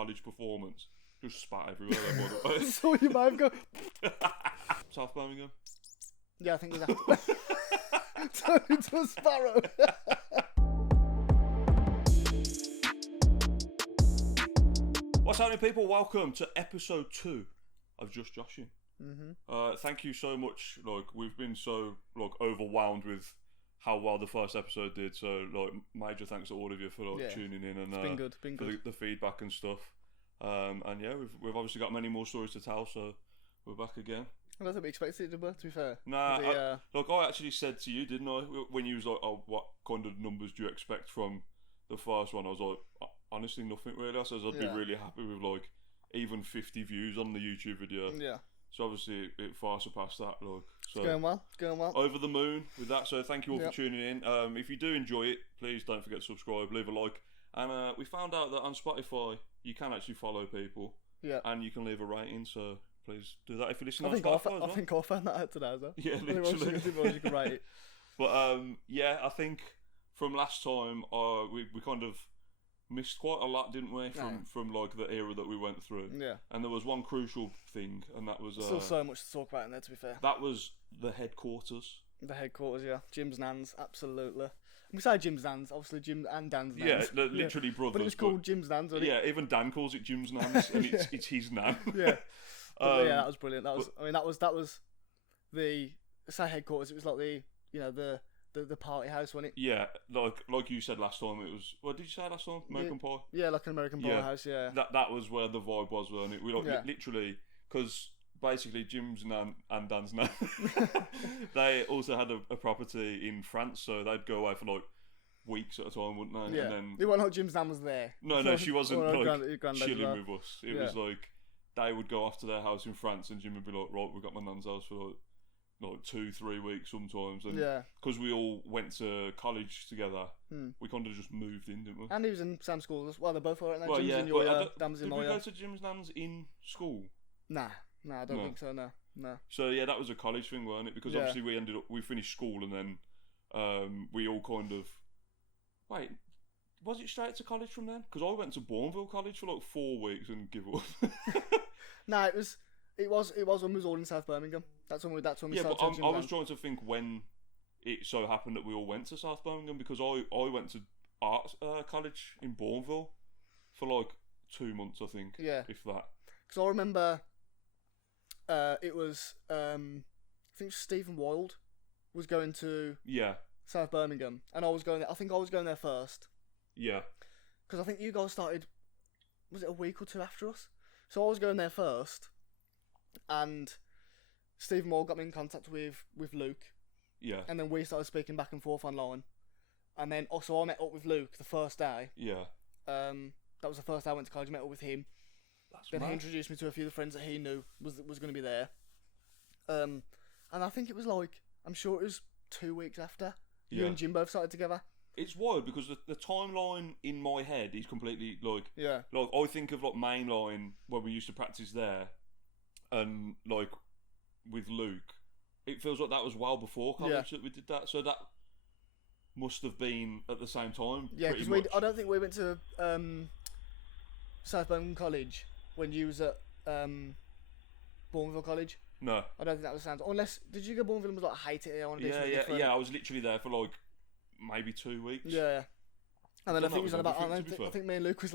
college performance. Just spat everywhere. Then, by the way. So you might have gone. South Birmingham. Yeah, I think it was after. Turned into a sparrow. What's happening, people? Welcome to episode 2 of Just Joshing. Thank you so much. Like, we've been so overwhelmed with how well the first episode did. So major thanks to all of you for tuning in and it's been good. Been good. The feedback and stuff. And yeah, we've obviously got many more stories to tell. So we're back again. I don't think we expected it, to be fair. Nah, I actually said to you, didn't I, when you was like, "Oh, what kind of numbers do you expect from the first one?" I was like, honestly, nothing really. I said I'd be really happy with even 50 views on the YouTube video. Yeah. So obviously it far surpassed that. So it's going well. It's going well. Over the moon with that. So thank you all for tuning in. If you do enjoy it, please don't forget to subscribe, leave a like. And we found out that on Spotify you can actually follow people. Yeah. And you can leave a rating. So please do that if you listen on Spotify. I think I found that out today as well. Yeah, literally. You can write it. But yeah, I think from last time we kind of missed quite a lot, didn't we? From like the era that we went through. Yeah. And there was one crucial thing, and that was still so much to talk about in there. To be fair, that was the headquarters. The headquarters, yeah. Jim's Nans, absolutely. We say Jim's Nans, obviously Jim and Dan's Nans. Yeah, they're literally brothers. But it's called Jim's Nans, wasn't it? Yeah, even Dan calls it Jim's Nans, and it's his nan. Yeah. Yeah, that was brilliant. That was the say headquarters. It was like the party house, wasn't it? Yeah, like you said last time, it was. What did you say last time? American Pie. Yeah, like an American Pie house. Yeah. That was where the vibe was, wasn't it? We literally, because basically Jim's nan and Dan's nan, they also had a property in France, so they'd go away for weeks at a time, wouldn't they? Yeah. And then it wasn't like Jim's nan was there. No, she wasn't chilling with us. It was like they would go off to their house in France, and Jim would be like, "Right, we've got my nan's house for 2-3 weeks sometimes," and because we all went to college together, we kind of just moved in, didn't we? And he was in Sam's school as well. They both were, right? Well, Jim's in your Dan's in my. Did we go to Jim's Nan's in school? Nah, I don't think so. No. So yeah, that was a college thing, weren't it? Because obviously we finished school and then we all kind of was it straight to college from then? Because I went to Bourneville College for 4 weeks and give up. Nah, it was when we was all in South Birmingham. That's when we started. Yeah, but I was trying to think when it so happened that we all went to South Birmingham, because I went to art college in Bourneville for 2 months, I think. Yeah. If that. Because I remember it was I think Stephen Wilde was going to South Birmingham, and I was going there. I think I was going there first. Yeah. Because I think you guys started, was it a week or two after us? So I was going there first, and Stephen Moore got me in contact with Luke. Yeah. And then we started speaking back and forth online. And then also I met up with Luke the first day. Yeah. That was the first day I went to college. I met up with him. Then he introduced me to a few of the friends that he knew was going to be there. And I think it was I'm sure it was 2 weeks after you and Jim both started together. It's wild because the timeline in my head is completely I think of mainline when we used to practice there, and with Luke, it feels like that was well before college that we did that. So that must have been at the same time. Yeah, because I don't think we went to South Birmingham College when you was at Bourneville College. No, I don't think that was the same. Unless did you go Bourneville and was hate it? I want to do something different. I was literally there for maybe 2 weeks. Yeah, and then I think it was about. I think me and Luke was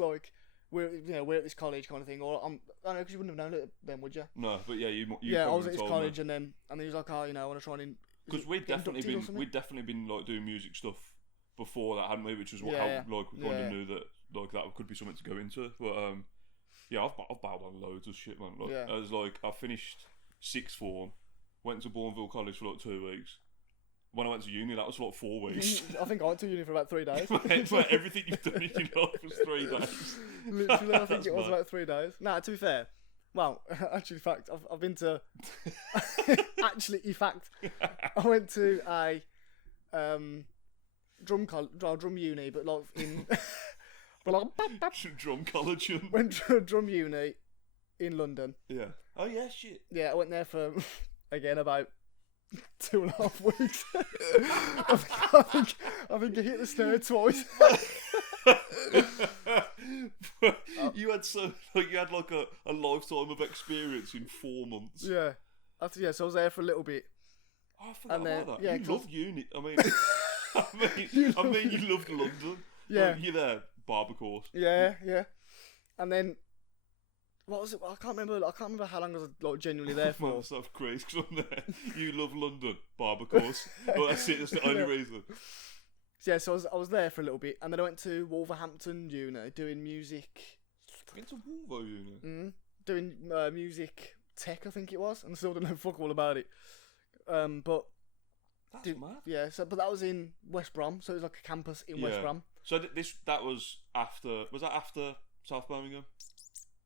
we're at this college kind of thing, or I don't know, because you wouldn't have known it then, would you? No, but yeah, you I was at this college, and he was like, oh, I want to try and because we'd definitely been doing music stuff before that, hadn't we? Which was we kind of knew that that could be something to go into. But I've bowed on loads of shit, man. I finished sixth form, went to Bourneville College for 2 weeks. When I went to uni, that was 4 weeks. I think I went to uni for about 3 days. It's everything you've done in your life was 3 days. Literally, I think it was about 3 days. Nah, to be fair, well, actually, fact, I've been to. I went to a drum uni, but in. Drum college. Went to a drum uni in London. Yeah. Oh yeah, shit. Yeah, I went there for again about 2.5 weeks. I think I hit the snare twice. You had a lifetime of experience in 4 months. Yeah. So I was there for a little bit. Oh, I forgot about that. You loved uni. I mean, you loved London. Yeah. You're there, Barber Yeah. And then, what was it? I can't remember how long I was genuinely there for. Man, that's crazy because I'm there. You love London, Barber course. Well, that's it. That's the only reason. Yeah, so I was there for a little bit, and then I went to Wolverhampton Uni doing music. Went to Wolvo Uni? Doing music tech, I think it was, and I still don't know fuck all about it. But that's mad. Yeah, but that was in West Brom, so it was like a campus in West Brom. So that was after. Was that after South Birmingham?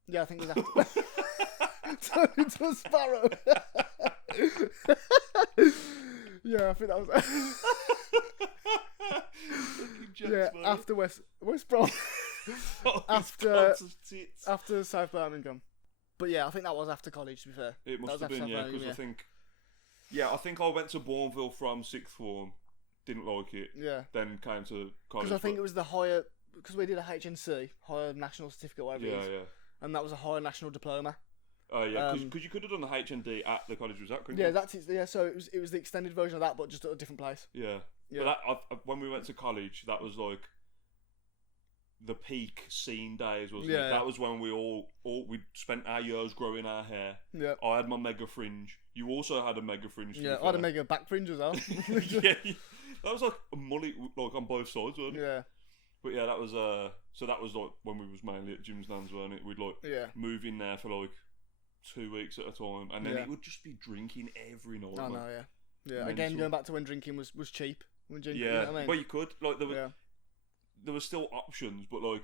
Yeah, I think it was after. Tony to a sparrow. Yeah, I think that was. Yeah, after West Brom. after South Birmingham. But yeah, I think that was after college, to be fair. It must have been, because I think I went to Bourneville from 6th form, didn't like it. Yeah. Then came to college. Because I think it was the higher, because we did a HNC, higher national certificate, whatever it is. Yeah. And that was a higher national diploma. Oh yeah, because you could have done the HND at the college, was that correct? Yeah, that's it. Yeah, so it was the extended version of that, but just at a different place. Yeah. But when we went to college, that was like the peak scene days, wasn't it? That was when we spent our years growing our hair. Yeah. I had my mega fringe. You also had a mega fringe. Yeah, I had a mega back fringe as well. Yeah, that was like a mullet, like on both sides, wasn't it? Yeah. But yeah, that was so that was like when we was mainly at Jim's Nan's, weren't it? We'd like move in there for like 2 weeks at a time, and then it would just be drinking every night. I know, yeah. Mental. Again, going back to when drinking was cheap. You know what I mean? Well, you could there were still options, but like,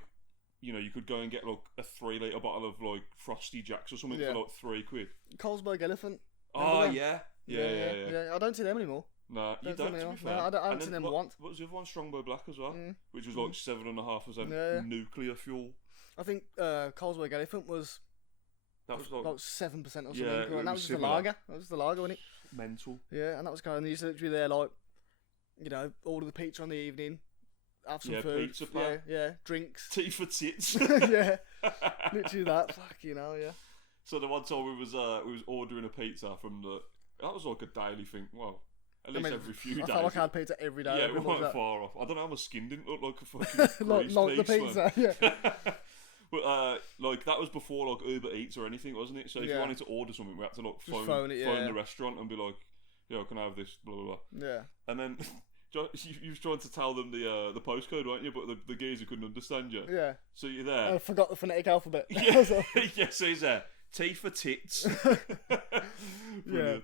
you know, you could go and get like a 3 litre bottle of like Frosty Jacks or something for like £3. Carlsberg Elephant. Oh yeah. I don't see them anymore. No, you don't. To be fair. No, I haven't seen them once. What was the other one? Strongbow Black as well, which was like 7.5% nuclear fuel. I think Carlsberg Elephant was. That was like 7% or something. Yeah, and that was just the lager. That was the lager, wasn't it? Mental. Yeah, and that was kind of. You used to literally there, like, you know, order the pizza on the evening, have some food. Pizza plan. Yeah, drinks. Tea for tits. Yeah, literally that. Fuck, you know, yeah. So the one time we was ordering a pizza from that was like a daily thing. Well, at least every few days. I felt like I had pizza every day. Yeah, we weren't far off. I don't know how my skin didn't look like a fucking like the pizza. Man. Yeah. But like that was before like Uber Eats or anything, wasn't it? So if you wanted to order something, we had to like phone the restaurant and be like, "Yo, can I have this?" Blah blah blah. Yeah. And then you was trying to tell them the postcode, weren't you? But the geezer couldn't understand you. Yeah. So you're there. I forgot the phonetic alphabet. Yeah. Yeah. So he's there. T for tits. Yeah.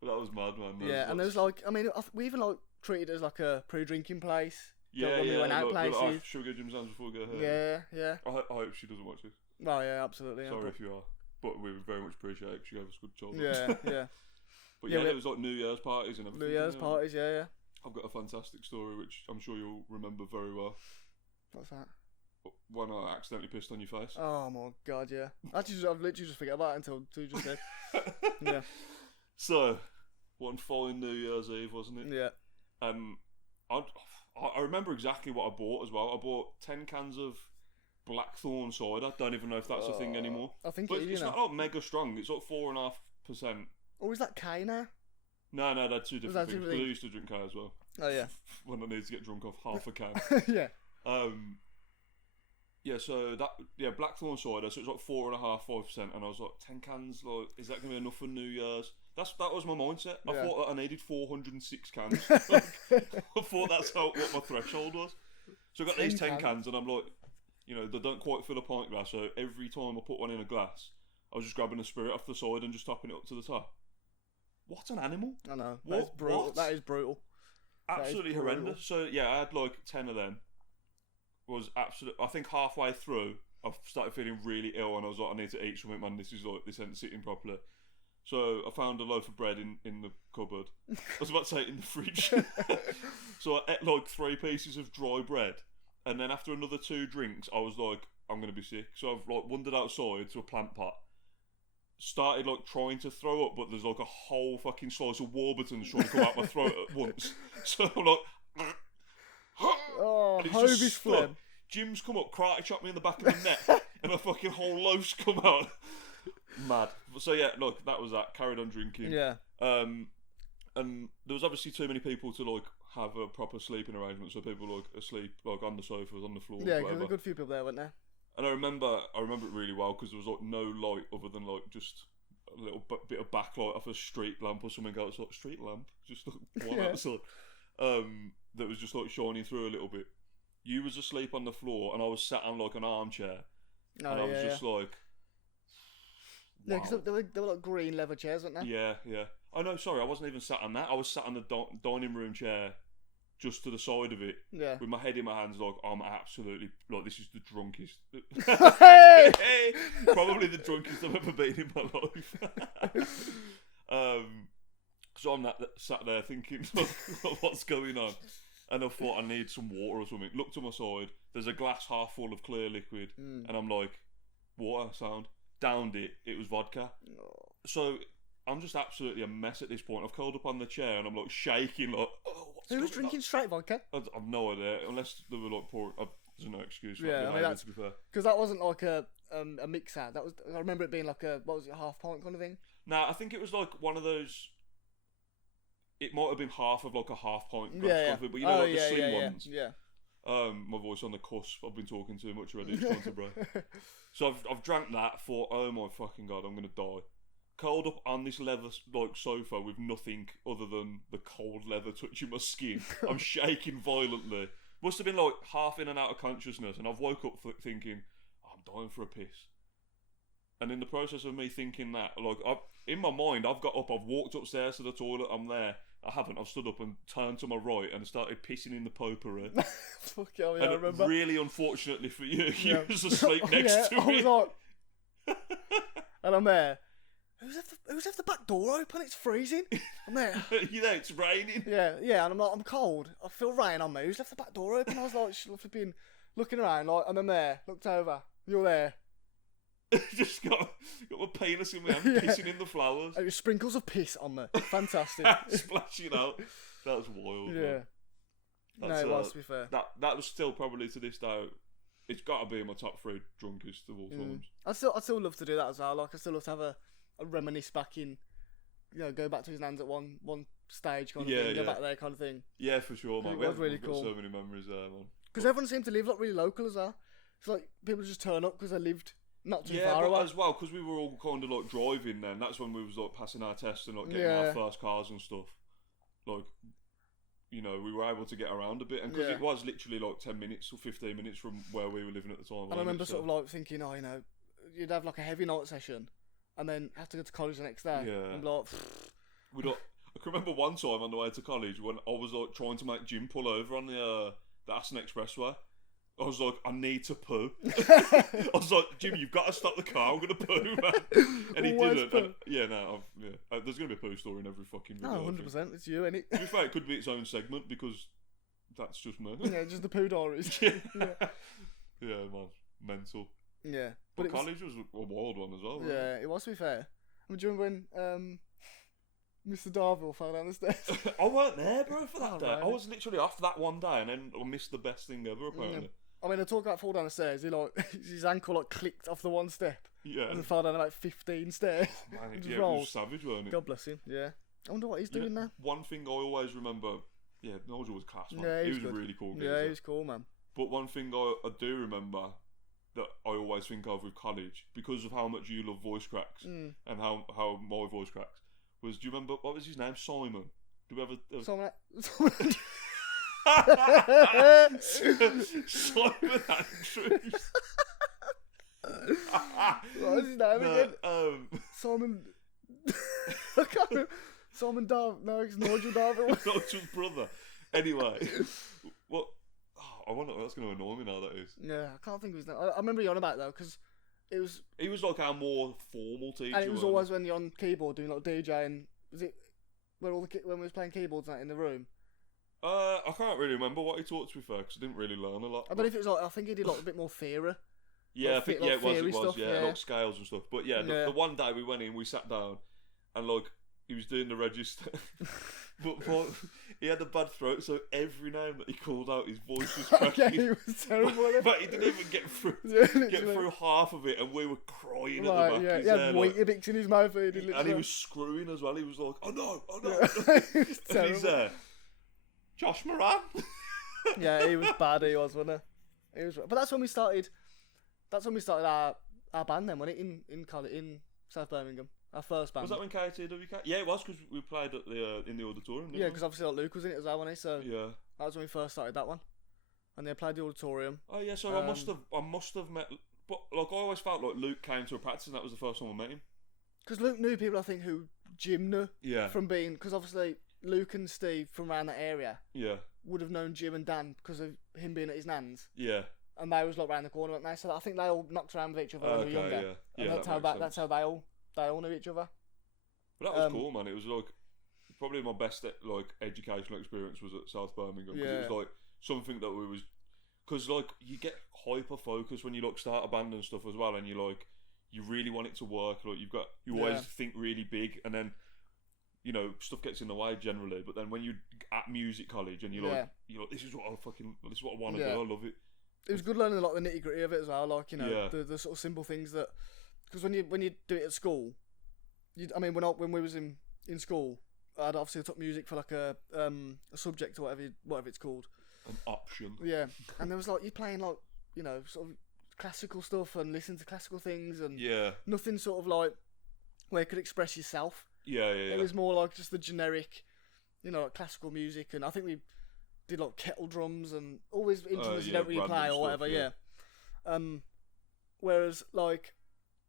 But that was mad, man. And there was like, I mean, we even like treated it as like a pre-drinking place. Yeah, when we went out places. Should we go Jim's Hands before we go home? Yeah. I hope she doesn't watch this. Oh yeah, absolutely. Sorry if you are, but we would very much appreciate it. She gave us a good job. Yeah. But there was like New Year's parties and everything. New Year's parties, yeah. I've got a fantastic story which I'm sure you'll remember very well. What's that? When I accidentally pissed on your face. Oh my god, yeah. Actually, I've literally just forgot about it until you just said. Yeah. So, one following New Year's Eve, wasn't it? Yeah. I remember exactly what I bought as well. I bought 10 cans of Blackthorn cider. Don't even know if that's a thing anymore. I think but it is. It's not like mega strong. It's like 4.5%. Oh, is that K now? No, they're two different things. I used to drink K as well. Oh yeah. When I need to get drunk off half a can. Yeah. Yeah, so Blackthorn cider, so it's like 4.5%, and I was like, 10 cans, like, is that gonna be enough for New Year's? That was my mindset. I thought that I needed 406 cans. I thought that's what my threshold was. So I got these 10 cans, and I'm like, you know, they don't quite fill a pint glass, so every time I put one in a glass, I was just grabbing a spirit off the side and just topping it up to the top. What an animal! I know. That's brutal. What? That is brutal. Absolutely horrendous. So yeah, I had like 10 of them. Was absolute. I think halfway through, I started feeling really ill, and I was like, I need to eat something, man. This isn't sitting properly. So I found a loaf of bread in the cupboard. I was about to say it in the fridge. So I ate like 3 pieces of dry bread, and then after another 2 drinks, I was like, I'm gonna be sick. So I've like wandered outside to a plant pot. Started like trying to throw up, but there's like a whole fucking slice of Warburton's trying to come out my throat at once. So I'm like, oh, Hobie's phlegm. Jim's come up, karate chopped me in the back of the neck, and a fucking whole loaf's come out. Mad. So yeah, look, that was that. Carried on drinking. Yeah. And there was obviously too many people to like have a proper sleeping arrangement, so people like asleep like on the sofas, on the floor. Yeah, because there were a good few people there, weren't there? And I remember it really well because there was like no light other than like just a little bit of backlight off a street lamp or something else, like street lamp, just like one outside. That was just like shining through a little bit. You was asleep on the floor, and I was sat on like an armchair, and I was just like, wow. Yeah, because they were like green leather chairs, weren't they? Yeah, yeah. Oh no, sorry, I wasn't even sat on that. I was sat on the dining room chair, just to the side of it, with my head in my hands, like I'm absolutely like this is the drunkest, probably the drunkest I've ever been in my life. So I'm sat there thinking, what's going on? And I thought I need some water or something. Looked to my side. There's a glass half full of clear liquid, and I'm like, water sound. Downed it. It was vodka. Oh. So I'm just absolutely a mess at this point. I've curled up on the chair and I'm like shaking, like, oh, what's Who was drinking straight vodka? I've no idea, unless they were like pouring. There's no excuse for that. Yeah, to be fair. Because that wasn't like a mixer. That was. I remember it being like a half pint kind of thing. Nah, I think it was like one of those. It might have been half of like a half pint glass coffee, but you know, like the slim ones. Yeah. My voice on the cusp. I've been talking too much already. It's trying to break. So I've drank that. Thought, oh my fucking god, I'm gonna die. Curled up on this leather like sofa with nothing other than the cold leather touching my skin. I'm shaking violently. Must have been like half in and out of consciousness, and I've woke up thinking, oh, I'm dying for a piss. And in the process of me thinking that, like, in my mind, I've got up, I've walked upstairs to the toilet, I'm there. I haven't. I've stood up and turned to my right and started pissing in the potpourri. Fuck hell, yeah, I remember. Really, unfortunately for you, you was asleep next to me. I was like, and I'm there. Who's left the back door open? It's freezing. I'm there. You know, it's raining. Yeah, and I'm like, I'm cold. I feel rain on me. Who's left the back door open? I was like, flipping, looking around, like, and I'm there. Looked over. You're there. Just got my penis in my hand, pissing in the flowers. And sprinkles of piss on me. Fantastic. Splashing out. That was wild. Yeah. No, it was, to be fair. That was still probably to this day. It's got to be in my top 3 drunkest of all times. I still love to do that as well. Like, I still love to have a reminisce back in, go back to his hands at one stage kind of thing. Go back there kind of thing. Yeah, for sure, man. It was really cool. Got so many memories there, man. Because everyone seemed to live like really local as well. It's like people just turn up because they lived not too far away. As well, because we were all kind of like driving then. That's when we was like passing our tests and like getting our first cars and stuff. Like, we were able to get around a bit, and because it was literally like 10 minutes or 15 minutes from where we were living at the time. And I remember sort of like thinking, you'd have like a heavy night session, and then have to go to college the next day. Yeah. And like, I can remember one time on the way to college when I was like trying to make Jim pull over on the Aston Expressway. I was like, I need to poo. I was like, Jim, you've got to stop the car. I'm gonna poo, man. And he didn't. And, there's gonna be a poo story in every fucking video. 100%. It's you, ain't it? To be fair, it could be its own segment because that's just me. Yeah, just the poo diaries. Yeah, man, mental. Yeah, but college was a wild one as well. Yeah, it was. To be fair, do you remember when Mr. Darville fell down the stairs? I weren't there, bro, for that day. Right. I was literally off that one day, and then I missed the best thing ever. Apparently. I mean, I talk about fall down the stairs. His ankle clicked off the one step. Yeah. And then fell down about 15 stairs. Oh, man, it was savage, wasn't it? God bless him. Yeah. I wonder what he's doing now. One thing I always remember. Yeah, Nigel was class, man. Yeah, he was a really cool guy. Yeah, he was cool, man. But one thing I do remember that I always think of with college, because of how much you love voice cracks and how my voice cracks, was, do you remember, what was his name? Simon. Do we ever... Simon Andrews. What was his name again? Simon... I can't remember. Simon Darville. No, it's Nigel Darville. Nigel's brother. Anyway. What... I wonder that's going to annoy me now, that is. Yeah, I can't think of his name. I remember you on about, though, because it was... He was like our more formal teacher. And it was always when you're on keyboard doing like DJing. Was it when we was playing keyboards in the room? I can't really remember what he taught, to be fair, because I didn't really learn a lot. I don't know if it was like... I think he did like a bit more theory. Yeah, like, I think it was. Stuff, like scales and stuff. But yeah, the one day we went in, we sat down, and like... he was doing the register. but he had a bad throat, so every name that he called out, his voice was cracking. He was terrible. But he didn't even get through half of it, and we were crying at the back. Yeah, he had Weetabix in his mouth. And he was screwing as well. He was like, oh no. And he's Josh Moran. Yeah, he was bad. He was, wasn't he? He was. But that's when we started. That's when we started our band. Then, wasn't it? In South Birmingham, our first band. Was that when KTWK? Yeah, it was, because we played at the in the auditorium. Yeah, because obviously Luke was in it as well, wasn't he? So yeah, that was when we first started that one, and they played the auditorium. Oh yeah, so I must have met. But like, I always felt like Luke came to a practice, and that was the first time I met him. Because Luke knew people, I think, who Jim knew. Yeah. From being, because obviously Luke and Steve from around that area. Yeah. Would have known Jim and Dan because of him being at his nan's. Yeah. And they was like round the corner, weren't they? So I think they all knocked around with each other when they were younger. Yeah. And that's how they all knew each other. But that was cool, man. It was like probably my best educational experience was at South Birmingham, because it was like something that we was, because like you get hyper focused when you like start a band and stuff as well, and you really want it to work. Like you always think really big, and then stuff gets in the way generally. But then when you're at music college and you're like, this is what I want to do. I love it. It was good learning a lot of the nitty gritty of it as well. Like the sort of simple things that, because when you do it at school, when we was in school, I'd obviously took music for like a subject or whatever it's called. An option. Yeah, and there was like you playing like sort of classical stuff and listening to classical things and nothing sort of like where you could express yourself. Yeah. It was more like just the generic, like classical music, and I think we did like kettle drums and always instruments you don't really play or whatever. Yeah. Whereas like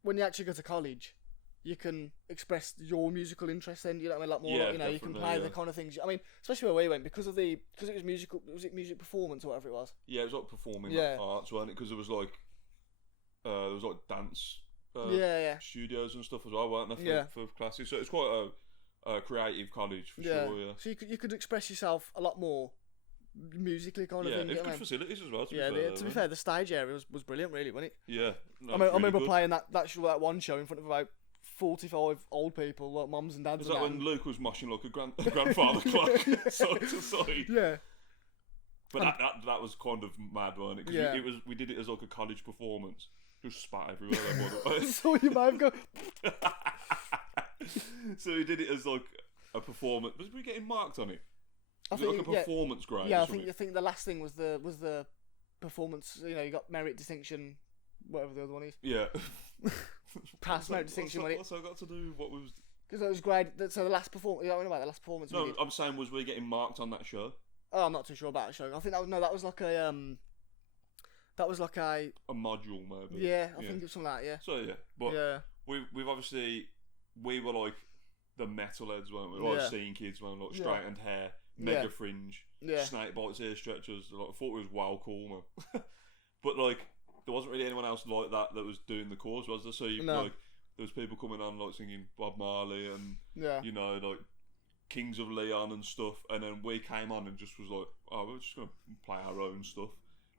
when you actually go to college, you can express your musical interest. Then a lot more. You can play the kind of things. Especially where we went because it was musical. Was it music performance or whatever it was? Yeah, it was like performing arts, wasn't it? Because there was like dance. Studios and stuff as well, weren't there, for classes? So it's quite a creative college for sure. Yeah. So you could express yourself a lot more musically, kind of thing. Yeah, it's good facilities as well. To be fair, the stage area was brilliant, really, wasn't it? Yeah. No, I remember playing that one show in front of about 45 old people, like mums and dads. Was that when Luke was moshing like a grandfather clock side to side? Yeah. But that was kind of mad, wasn't it? Because we did it as like a college performance. Just spat everywhere. So you might go. So we did it as like a performance. Was we getting marked on it? Was it like a performance grade? Yeah, I think the last thing was the performance. You got merit distinction, whatever the other one is. Yeah. Past merit distinction. What's that got to do? What was? Because it was grade. So the last performance. You don't know about the last performance. No, I'm saying was we getting marked on that show? Oh, I'm not too sure about the show. I think that was like a That was like a module, maybe. Yeah, I think it was something like that. Yeah. So but we've obviously we were like the metalheads, weren't we? Like scene kids, weren't we? Like straightened hair, mega fringe, snake bites, ear stretchers. Like, I thought it was wow cool, man. But like there wasn't really anyone else like that was doing the cause, was there? So like there was people coming on like singing Bob Marley and like Kings of Leon and stuff, and then we came on and just was like, oh, we're just gonna play our own stuff.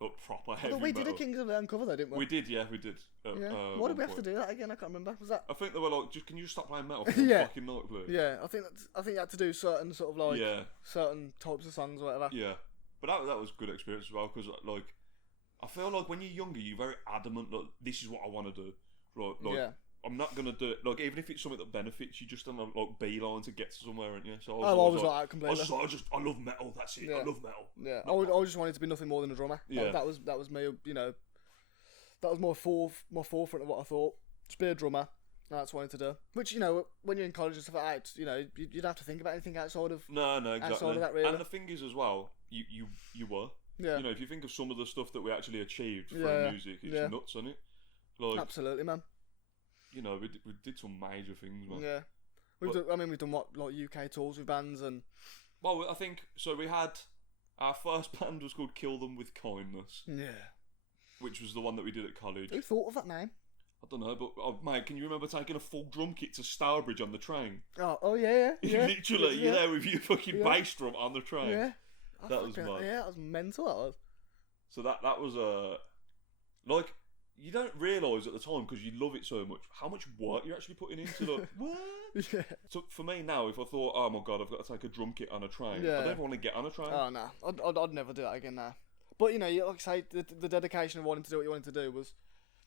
Like proper heavy we metal. did a Kings of Leon cover though, didn't we? We did. Why did we have to do that again? I can't remember. Was that? I think they were like, can you just stop playing metal for one fucking night, please? Yeah, I think you had to do certain sort of like certain types of songs or whatever. Yeah, but that was a good experience as well, because like I feel like when you're younger, you're very adamant that this is what I want to do. Like I'm not gonna do it. Like even if it's something that benefits you, just on a like beeline to get to somewhere, aren't you? So I was like that completely. I love metal. That's it. I love metal. Yeah, I just wanted to be nothing more than a drummer. That was me. That was more forefront of what I thought. Just be a drummer. That's what I wanted to do. Which when you're in college and stuff like that, you don't have to think about anything outside of exactly. Outside of that, really. And the thing is as well, you were. Yeah. If you think of some of the stuff that we actually achieved through music, it's nuts, isn't it? Like, absolutely, man. We did some major things, man. Yeah. We've done what, like UK tours with bands and... Well, I think, so we had, our first band was called Kill Them With Kindness. Yeah. Which was the one that we did at college. Who thought of that name? I don't know, but mate, can you remember taking a full drum kit to Stourbridge on the train? Oh yeah. Literally, you're there with your fucking bass drum on the train. Yeah. That was mad. Yeah, that was mental, that was. So that was like, you don't realise at the time because you love it so much how much work you're actually putting into like what? Yeah. So for me now, if I thought, oh my god, I've got to take a drum kit on a train, Yeah. I don't want to get on a train. Oh no, I'd never do that again now. But you know, like I say, the dedication of wanting to do what you wanted to do was.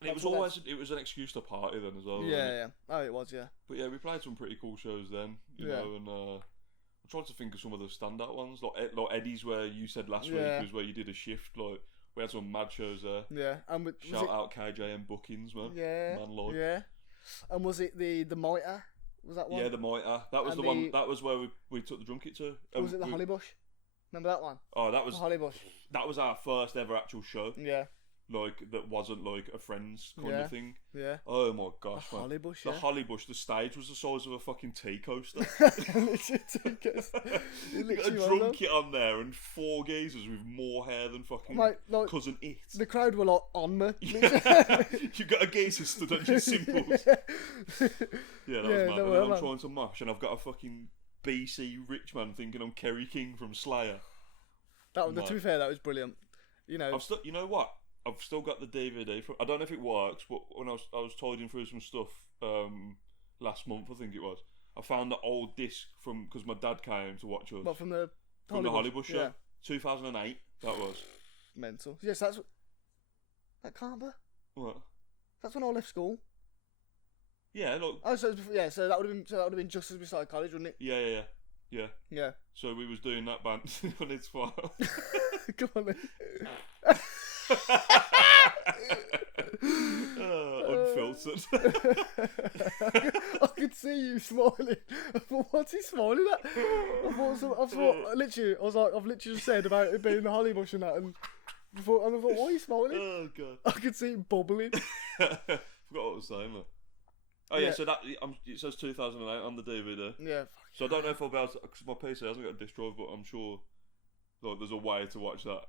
And it was an excuse to party then as well. Yeah. Oh, it was, yeah. But yeah, we played some pretty cool shows then, you know, and I'm trying to think of some of the standout ones, like Eddie's, where you said last week was where you did a shift, like. We had some mad shows there. Yeah, and shout out KJ and Bookings, man. Yeah, man, Lord. Yeah. And was it the Mitre? Was that one? Yeah, the Mitre. That was the one. That was where we took the drum kit to. Was it the Hollybush? Remember that one? Oh, that was the Hollybush. That was our first ever actual show. Yeah. Like that wasn't like a friends kind of thing. Yeah. Oh my gosh, the man. Hollybush. The Hollybush. The stage was the size of a fucking tea coaster. You got a drum kit on there and 4 geezers with more hair than fucking Cousin It. The crowd were like on me. You got a geezer stood on your cymbals. Yeah, that was mad. And I'm trying to mosh, and I've got a fucking BC rich man thinking I'm Kerry King from Slayer. To be fair, that was brilliant. You know, you know what? I've still got the DVD from. I don't know if it works, but when I was tidying through some stuff last month, I think it was. I found the old disc from because my dad came to watch us. What, from the Hollybush show, yeah. 2008. That was mental. Yes, that can't be. What? That's when I left school. Yeah, look. Oh, so that would have been just as we started college, wouldn't it? Yeah. So we was doing that band on its file. Come on then. Unfiltered. I could see you smiling. I thought, what's he smiling at? I thought, literally, I was like, I've literally just said about it being the Hollybush and that, and I thought, why are you smiling? Oh god. I could see him bubbling. Forgot what I was saying, man. Oh yeah, so that it says 2008 on the DVD. Yeah. So I don't know if I'll be able to, because my PC hasn't got a disc drive, but I'm sure like there's a way to watch that.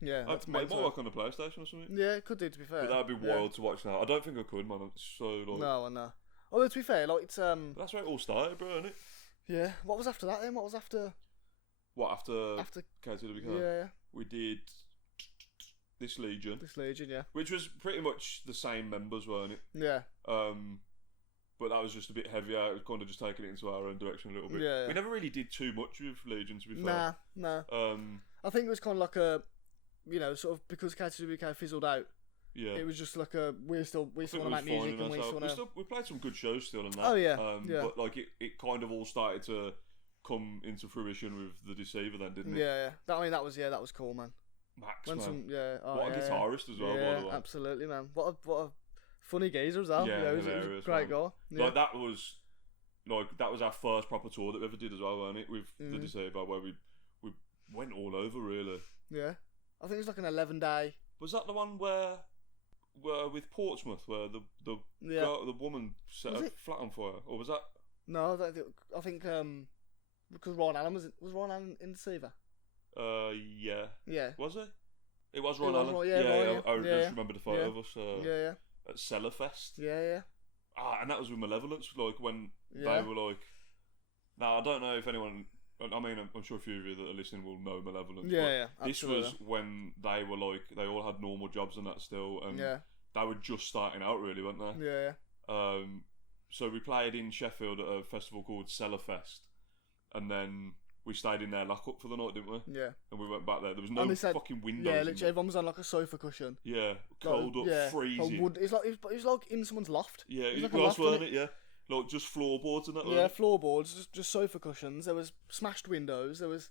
Yeah, it might work on a PlayStation or something. Yeah, it could do, to be fair. But that'd be wild to watch now. I don't think I could, man. It's so like. No, I know. Although to be fair, like it's But that's where it all started, bro, isn't it? Yeah. What was after that then? What was after? What after KTWK? Yeah. We did This Legion. Yeah. Which was pretty much the same members, weren't it? Yeah. But that was just a bit heavier. It was kind of just taking it into our own direction a little bit. Yeah. We never really did too much with Legion, to be fair. Nah. I think it was kind of like a, you know, sort of because KTWK fizzled out. Yeah. It was just like a we still want to make music and we played some good shows still and that. Oh yeah. But like it kind of all started to come into fruition with the Deceiver then, didn't it? Yeah. That was cool, man. Max, man. What a guitarist as well, by the way. Absolutely, man. What a funny geezer as well. Yeah, he was a great guy. Yeah. Like that was our first proper tour that we ever did as well, wasn't it? With the Deceiver, where we went all over really. Yeah, I think it was like an 11-day. Was that the one where with Portsmouth, where the woman set a flat on fire, or was that? No, I think because Ron Allen was Ron Allen in Deceiver. Yeah. Yeah. Was it? It was Ron Allen. I just remember the photo of us. At Cellarfest. Yeah. And that was with Malevolence, like when they were like. Now I don't know if anyone. I mean, I'm sure a few of you that are listening will know Malevolence. Yeah, This was when they were like they all had normal jobs and that still, and they were just starting out, really, weren't they? Yeah. So we played in Sheffield at a festival called Cellarfest, and then we stayed in there lock up for the night, didn't we? Yeah. And we went back there. There was no fucking windows. Yeah, literally, everyone was on like a sofa cushion. Yeah, cold up, freezing. Wood. It was like in someone's loft. Yeah, it was, wasn't it? Yeah. Like just floorboards and that. Yeah, floorboards, just sofa cushions. There was smashed windows. There was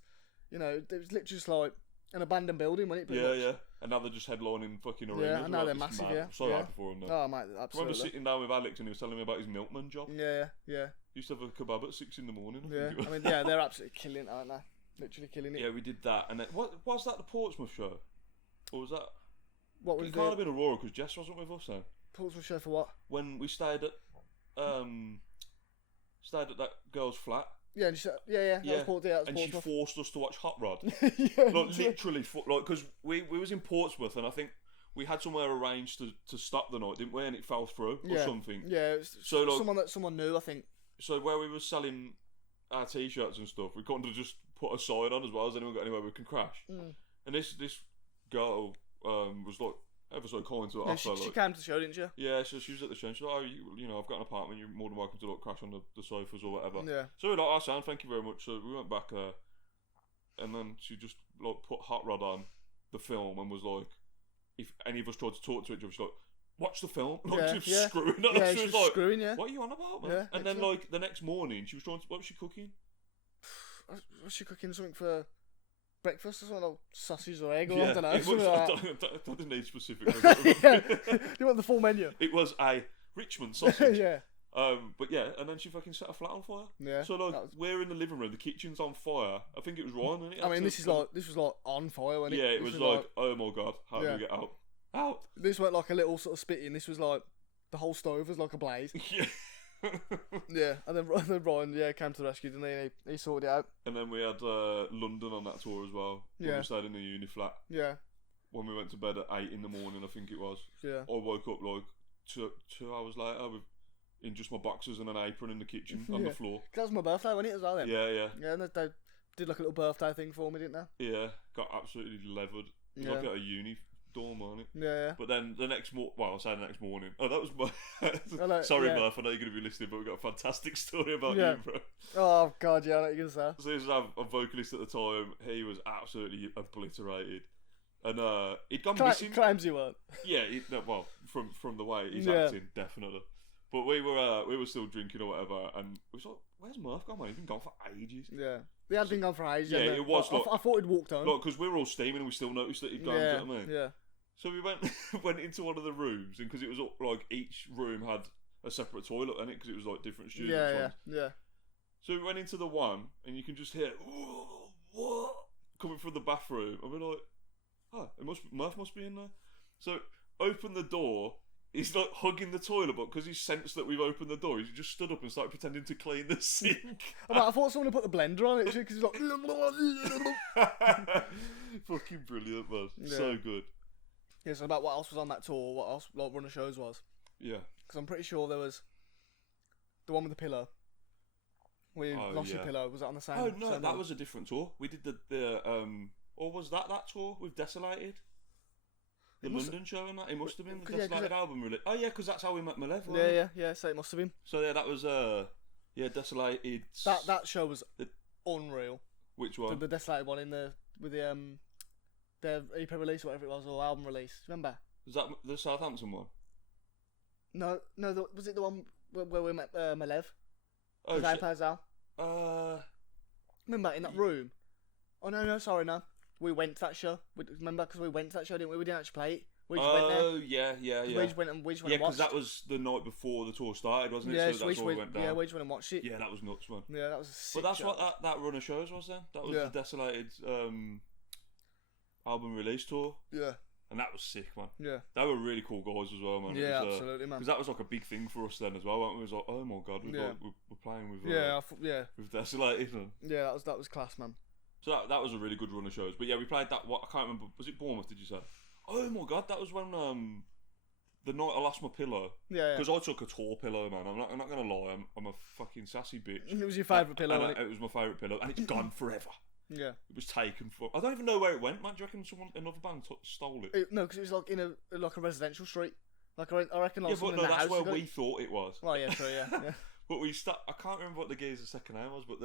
literally just like an abandoned building, wasn't it? Yeah. And now they're just headlining fucking arenas. Yeah, and now they're massive. Yeah. So happy for them now. Oh mate, absolutely. I remember sitting down with Alex and he was telling me about his milkman job. Yeah. He used to have a kebab at 6 a.m. Yeah, I mean, they're absolutely killing it, aren't they? Literally killing it. Yeah, we did that, and then, was that the Portsmouth show, or was that? What was it? Can't have been Aurora because Jess wasn't with us then. Portsmouth show for what? When we stayed at that girl's flat. Yeah, and that was and she forced us to watch Hot Rod. Literally, because we was in Portsmouth, and I think we had somewhere arranged to stop the night, didn't we? And it fell through or something. Yeah, so someone knew, I think. So where we were selling our t-shirts and stuff, we kind of just put a sign on as well. Has anyone got anywhere we can crash? And this girl was like ever so kind to her. Yeah, she came to the show, didn't she? Yeah, so she was at the show. She's like, I've got an apartment. You're more than welcome to crash on the sofas or whatever. Yeah. So we're like, "Our sound, thank you very much." So we went back there, and then she just put Hot Rod on the film and was like, if any of us tried to talk to each other, she's like, "Watch the film." Like, she was screwing us. Yeah, she was like, screwing, yeah. "What are you on about, man?" Yeah, and then the next morning, she was trying to. What was she cooking? Was she cooking something for breakfast or something, like sausage or egg, or I don't know. I didn't need specifics. You want the full menu? It was a Richmond sausage. Yeah. But yeah, and then she fucking set a flat on fire. Yeah. So we're in the living room, the kitchen's on fire. I think it was Ryan, wasn't it? I mean, this was like on fire, wasn't it? Yeah, it was like, oh my god, how do we get out? Out. This went like a little sort of spitting. This was like the whole stove was like a blaze. Yeah. Yeah, and then Ryan, came to the rescue, didn't he? He sorted it out. And then we had London on that tour as well. Yeah. We stayed in the uni flat. Yeah. When we went to bed at 8 in the morning, I think it was. Yeah. I woke up like 2 hours later in just my boxers and an apron in the kitchen on the floor. That was my birthday, wasn't it, as well then? Yeah, yeah. Yeah, and they did like a little birthday thing for me, didn't they? Yeah, got absolutely levered. It was like at a uni dorm, wasn't it? Yeah. But then the next the next morning. Oh, that was my... Sorry, Murph, I know you're going to be listening, but we've got a fantastic story about you, bro. Oh, God, yeah, I know what you're going to say. So this was a vocalist at the time. He was absolutely obliterated. And he'd gone missing. Claims you weren't. Yeah, from the way he's acting, definitely. But we were still drinking or whatever, and we was like, "Where's Murph gone? Man, he's been gone for ages." Yeah, he had been gone for ages. Yeah, it was. I thought he'd walked home. Because we were all steaming, and we still noticed that he'd gone. Yeah, do you know what I mean? Yeah. So we went into one of the rooms, and because it was like each room had a separate toilet in it, because it was like different studios. Yeah. So we went into the one, and you can just hear what coming from the bathroom, and we're like, "Oh, Murph must be in there." So open the door. He's like hugging the toilet, but because he sensed that we've opened the door, he just stood up and started pretending to clean the sink. I thought someone had put the blender on it because he's like, fucking brilliant, man. Yeah. So good. Yeah. So about what else was on that tour? What else like Run of Shows was? Yeah. Because I'm pretty sure there was the one with the pillow. Where you lost your pillow. Was that on the same? Oh no, that was a different tour. We did the or was that tour with Desolated? The London show and that? It must have been the Desolated album release. Oh yeah, because that's how we met Malev. Yeah. So it must have been. So yeah, that was Desolated. That show was unreal. Which one? The Desolated one with the EP release or whatever it was, or album release. Remember? Was that the Southampton one? No. Was it the one where we met Malev? Oh shit. Remember in that room? Oh no, sorry, no. We went to that show. Remember, because we went to that show, didn't we? We didn't actually play it. We just went there. Oh, yeah. We just went and watched. Yeah, because that was the night before the tour started, wasn't it? Yeah, so that's why we went down. Yeah, we just went and watched it. Yeah, that was nuts, man. Yeah, that was a sick But that's show. what that Run of Shows was then. That was the Desolated album release tour. Yeah. And that was sick, man. Yeah. They were really cool guys as well, man. Yeah, absolutely, man. Because that was like a big thing for us then as well, weren't we? It was like, oh my god, we're playing with with Desolated. Man. Yeah, that was class, man. So that was a really good run of shows. But yeah, we played that. I can't remember. Was it Bournemouth? Did you say? Oh my god, that was when the night I lost my pillow. Yeah. Because I took a tall pillow, man. I'm not gonna lie. I'm a fucking sassy bitch. It was your favourite pillow. And it was my favourite pillow, and it's gone forever. Yeah. It was taken for. I don't even know where it went, man. Do you reckon another band stole it? No, because it was like in a residential street. Like I reckon. Like, yeah, but no, that's where we thought it was. Well, yeah, true, yeah. But I can't remember what the geezer's second name was, but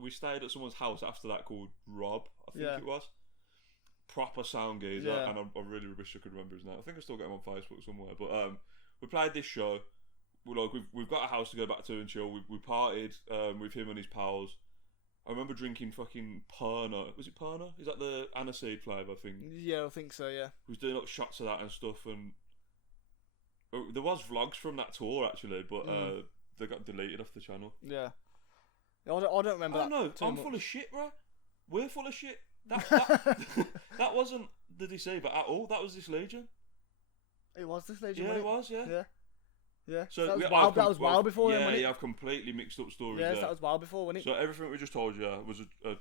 we stayed at someone's house after that called Rob, I think it was. Proper sound geezer, and I really wish I could remember his name. I think I still get him on Facebook somewhere. But we played this show. We've got a house to go back to and chill. We partied with him and his pals. I remember drinking fucking Perna. Was it Perna? Is that the aniseed flavour thing? Yeah, I think so, yeah. We was doing like shots of that and stuff, and there was vlogs from that tour actually, but they got deleted off the channel. Yeah. I don't remember that. Oh no, I'm full of shit, bro. We're full of shit. That wasn't the Deceiver at all. That was this Legion. It was this Legion. Yeah, it was. Yeah. Yeah. So that was wild before. Yeah, then, wasn't it? I've completely mixed up stories. Yeah, there. That was wild before, wasn't it? So everything we just told you was a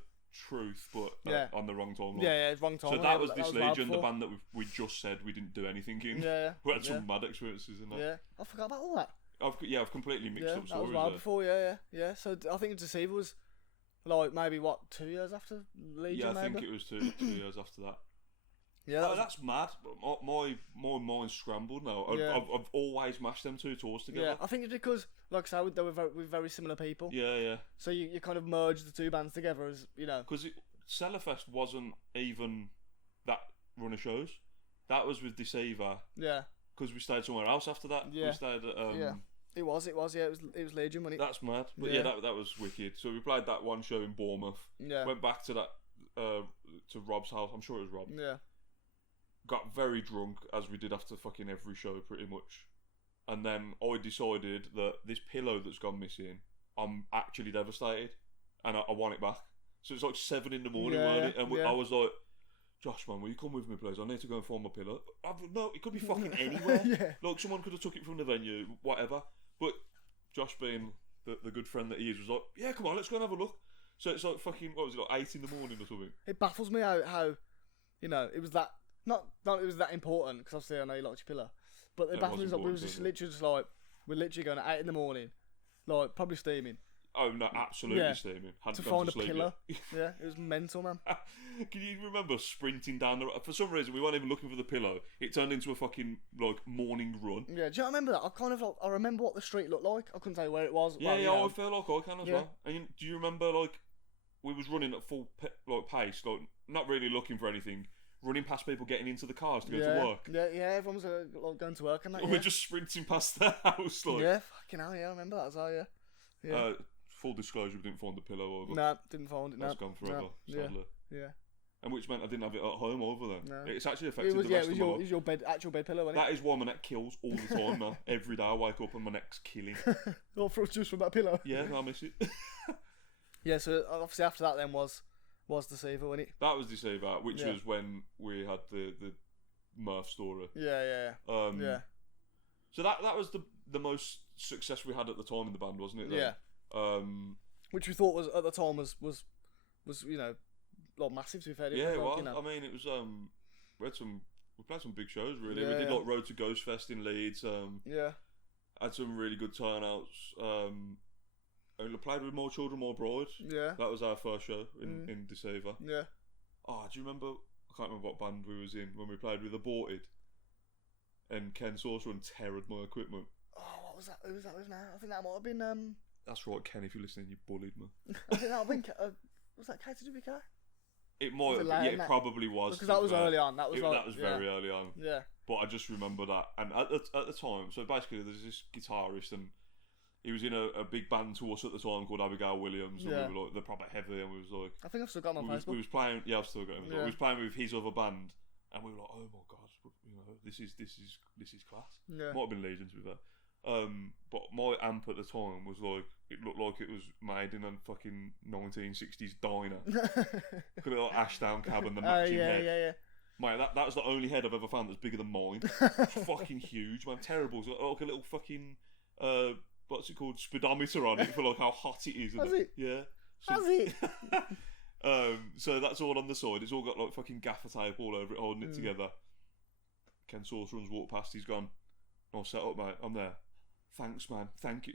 truth, but on the wrong timeline. Yeah, it's wrong timeline. So that was this Legion, the band that we just said we didn't do anything in. Yeah. We had some mad experiences in that. Yeah, I forgot about all that. I've completely mixed up stories. That was wild before. Yeah. So I think Deceiver was like maybe 2 years after Legion. Yeah, I think it was two years after that. Yeah, that's mad. My mind's scrambled now. I've always mashed them two tours together. Yeah, I think it's because, like I said, they were very similar people. Yeah. So you kind of merge the two bands together as, you know. Because Cellarfest wasn't even that run of shows. That was with Deceiver. Yeah. Because we stayed somewhere else after that. Yeah. We stayed at... yeah. It was. Yeah, it was Legion, wasn't it? That's mad. But that was wicked. So we played that one show in Bournemouth. Yeah. Went back to that... to Rob's house. I'm sure it was Rob. Yeah. Got very drunk, as we did after fucking every show, pretty much. And then I decided that this pillow that's gone missing, I'm actually devastated. And I want it back. So it's like 7 in the morning, weren't it? And I was like, Josh, man, will you come with me, please? I need to go and find my pillow. No, it could be fucking anywhere. Yeah. Like, someone could have took it from the venue, whatever. But Josh, being the good friend that he is, was like, yeah, come on, let's go and have a look. So it's like fucking, what was it, like 8 in the morning or something? It baffles me how you know, it was that, not it was that important, because obviously I know you liked your pillow. But it baffles me that we was just literally just like, we're literally going at 8 in the morning, like, probably steaming. Oh no, absolutely steaming. To find a pillow. Yeah, it was mental, man. Can you remember sprinting down the... For some reason, we weren't even looking for the pillow. It turned into a fucking, like, morning run. Yeah, do you remember that? I remember what the street looked like. I couldn't tell you where it was. Yeah, I feel like I can as well. And do you remember, like, we was running at full pace, like, not really looking for anything, running past people getting into the cars to go to work. Yeah, everyone was like, going to work and that. We're just sprinting past their house, like. Yeah, fucking hell, yeah, I remember that as well, yeah. Full disclosure, we didn't find the pillow over. No, didn't find it. That's gone forever, sadly. Yeah. And which meant I didn't have it at home over then. No. It's actually affected the rest of my life. It was your actual bed pillow, wasn't it? That is why my neck kills all the time now. Every day I wake up and my neck's killing. Just from that pillow? Yeah, I miss it. Yeah, so obviously after that then was Deceiver, wasn't it? That was Deceiver, which was when we had the Murph story. Yeah. So that was the most success we had at the time in the band, wasn't it? Then? Yeah. Which we thought was at the time was you know, like massive, to be fair. Yeah, it was. You know. I mean, it was we played some big shows really. We did like Road to Ghost Fest in Leeds. Had some really good turnouts. And we played with More Children, More Brides. Yeah. That was our first show in Deceiver. Yeah. Oh, do you remember? I can't remember what band we was in when we played with Aborted. And Ken Sorcerer terrored my equipment. Oh, what was that? Who was that with now? I think that might have been. That's right, Ken. If you're listening, you bullied me. I think that might have been. Was that KTWK? It might. It probably was. Because that was early on. That was very early on. Yeah. But I just remember that, and at the time, so basically, there's this guitarist, and he was in a big band to us at the time called Abigail Williams, and we were like, they're probably heavy, and we was like, I think I've still got him on Facebook. We was playing. Yeah, I've still got him. We was playing with his other band, and we were like, oh my god, you know, this is class. Yeah. Might have been Legion to be fair. But my amp at the time was like, it looked like it was made in a fucking 1960s diner. Got a little Ashdown cab and the matching head. Yeah. Mate, that was the only head I've ever found that's bigger than mine. It's fucking huge, man. Terrible. It's like a little fucking what's it called? Speedometer on it for like how hot it is. Has it? Yeah. Has it? So that's all on the side. It's all got like fucking gaffer tape all over it, holding it together. Ken Sorcerer's walked past. He's gone, "No, set up, mate. I'm there. Thanks, man. Thank you."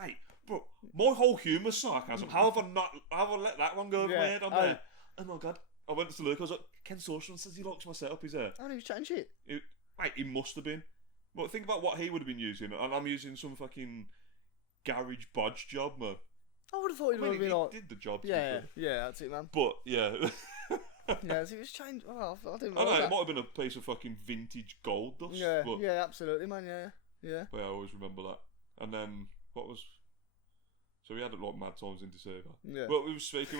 Mate, bro, my whole humour's sarcasm. How have I let that one go over my head? I'm there. Oh my god. I went to look. I was like, Ken Sorcerer says he likes my setup. He's there. Oh, he was chatting shit. Mate, he must have been. But think about what he would have been using, and I'm using some fucking garage bodge job, man. I would have thought he would have been like. He did the job. Yeah, that's it, man. But yeah. Yeah, so it was changed. Well, I didn't know. I know, it might have been a piece of fucking vintage gold dust. Yeah, but, yeah, absolutely, man. Yeah. But yeah, I always remember that. And then what was? So we had like mad times in Deceiver. Yeah. Well, we were speaking.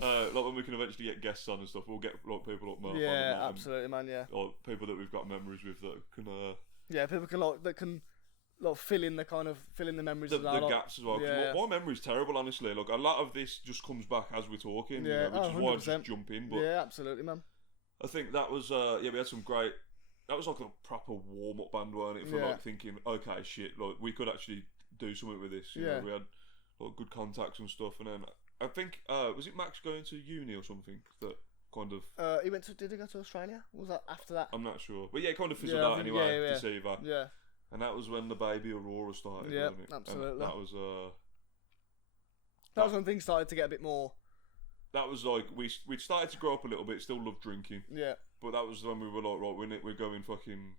Like when we can eventually get guests on and stuff, we'll get like people up Murph. Yeah, absolutely, man. Yeah. Or people that we've got memories with that can. Yeah, people can fill in the memories the as well. The gaps as well. Yeah. My memory's terrible, honestly. Like a lot of this just comes back as we're talking. Yeah, you know, which is why I just jump in. But yeah, absolutely, man. I think that was we had some great. That was like a proper warm up band, weren't it? For like thinking, okay, shit, like we could actually do something with this. You know, we had like good contacts and stuff, and then I think was it Max going to uni or something that kind of. Did he go to Australia? Was that after that? I'm not sure, but yeah, it kind of fizzled out anyway. Yeah. Deceiver. Yeah. And that was when the baby Aurora started, wasn't it? Absolutely. And that was that was when things started to get a bit more. That was like we'd started to grow up a little bit. Still loved drinking. Yeah. But that was when we were like, right, we're going fucking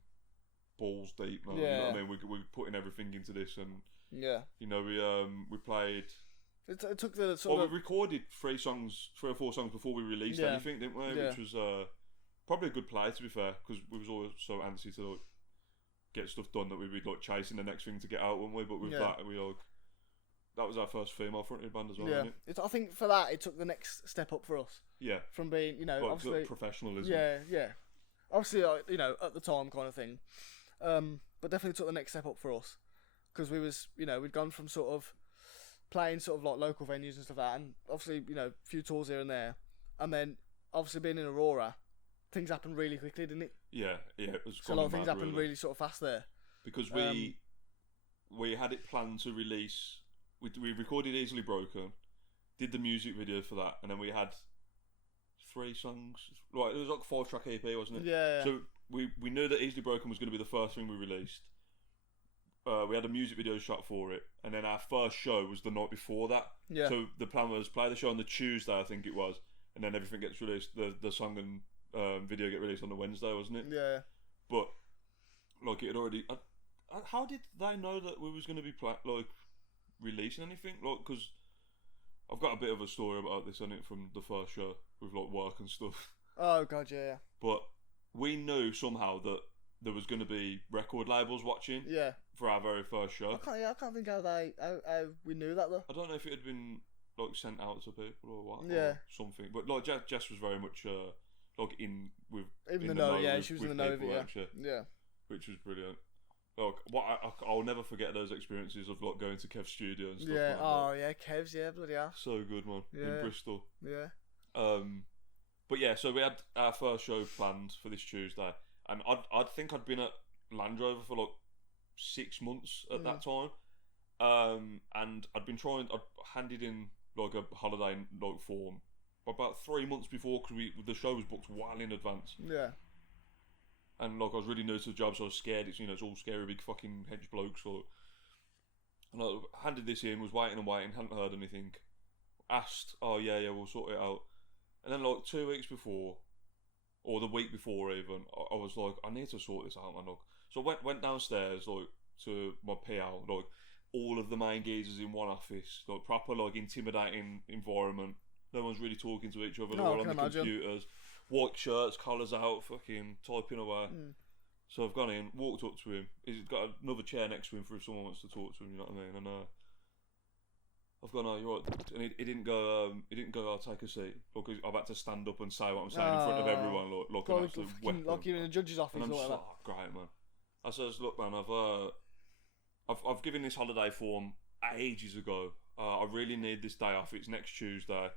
balls deep now. Yeah. You know what I mean? We're putting everything into this, and you know, we played. It took the sort of. We recorded 3 or 4 songs before we released anything, didn't we? Yeah. Which was probably a good play, to be fair, because we was always so antsy to like, get stuff done that we'd be like chasing the next thing to get out, weren't we? But with that, that was our first female fronted band as well. Yeah, wasn't it? I think for that it took the next step up for us. Yeah. From being, you know, like, obviously professionalism. Yeah. Obviously, you know, at the time kind of thing, but definitely took the next step up for us because we was, you know, we'd gone from sort of playing sort of like local venues and stuff like that, and obviously, you know, a few tours here and there, and then obviously being in Aurora, things happened really quickly, didn't it? Yeah. It was. So a lot of things happened really sort of fast there. Because we had it planned to release. We recorded Easily Broken, did the music video for that, and then we had 3 songs. Right, it was like a 4-track EP, wasn't it? Yeah. So we knew that Easily Broken was going to be the first thing we released. We had a music video shot for it, and then our first show was the night before that. Yeah. So the plan was play the show on the Tuesday, I think it was, and then everything gets released. The song and video get released on the Wednesday, wasn't it? Yeah. But like it had already. How did they know that we was going to be releasing anything? Like, because I've got a bit of a story about this on it from the first show with like work and stuff. Oh god, yeah. But we knew somehow that there was going to be record labels watching. Yeah. For our very first show. I can't think how we knew that though. I don't know if it had been like sent out to people or what. Yeah. Or something, but like Jess was very much like in with even in the know. Yeah, she was in the know of it. Yeah. Which was brilliant. Like, I'll never forget those experiences of like going to Kev's studio and stuff. Yeah. Like Oh that. yeah, Kev's. Yeah, bloody hell. So good, man. Yeah. In Bristol. Yeah. But yeah, so we had our first show planned for this Tuesday, and I'd think I'd been at Land Rover for like 6 months at that time, and I'd handed in like a holiday like form about 3 months before because the show was booked well in advance. Yeah. And like I was really new to the job, so I was scared. It's it's all scary big fucking hedge blokes. So, and I handed this in, was waiting, hadn't heard anything. Asked, oh yeah, we'll sort it out. And then like 2 weeks before, or the week before even, I was like, I need to sort this out, man. Like, so I went downstairs like to my PL, like all of the main geezers in one office, like proper like intimidating environment. No one's really talking to each other. They're all on the computers. White shirts, collars out, fucking typing away. So I've gone in, walked up to him. He's got another chair next to him for if someone wants to talk to him. You know what I mean? And I've gone, oh, you're right. And he didn't go. I'll take a seat. Look, I've had to stand up and say what I'm saying in front of everyone. Look, like you're in a judge's office. And I'm just like, oh, great, man. I says, look, man, I've given this holiday form ages ago. I really need this day off. It's next Tuesday,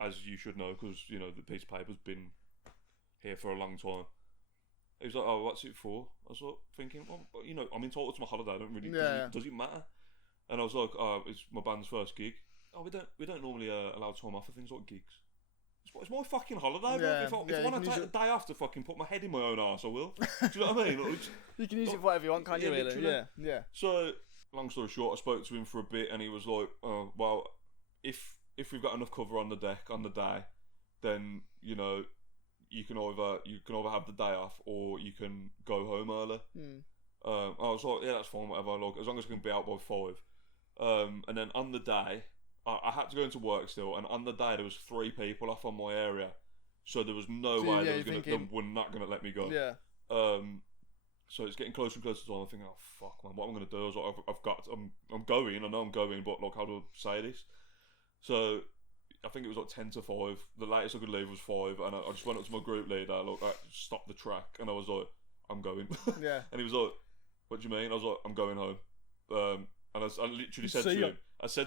as you should know, because the piece of paper's been here for a long time. He was like, oh, what's it for? I was like, thinking, well, I'm entitled to my holiday. I don't really. Does it matter? And I was like, oh, it's my band's first gig. Oh, we don't normally allow time off for things like gigs. It's my fucking holiday, bro. If I want to take a day off to fucking put my head in my own arse, I will. Do you know what I mean? Like, you can use it for whatever you want, can't you? Really? Literally. Yeah. So, long story short, I spoke to him for a bit, and he was like, oh, well, if we've got enough cover on the deck on the day, then you can either have the day off or you can go home early. I was like, yeah, that's fine, whatever. Like, as long as I can be out by 5. And then on the day, I had to go into work still, and on the day there was 3 people off on my area, so there was no way they were not gonna let me go. Yeah. So it's getting closer and closer to time. I'm thinking, oh fuck, man, what I'm gonna do? I was like, I'm going. I know I'm going, but like, how do I say this? So I think it was like 10 to 5. The latest I could leave was 5, and I just went up to my group leader, look, I stopped the track, and I was like, I'm going. Yeah. And he was like, what do you mean? I was like, I'm going home. And I literally said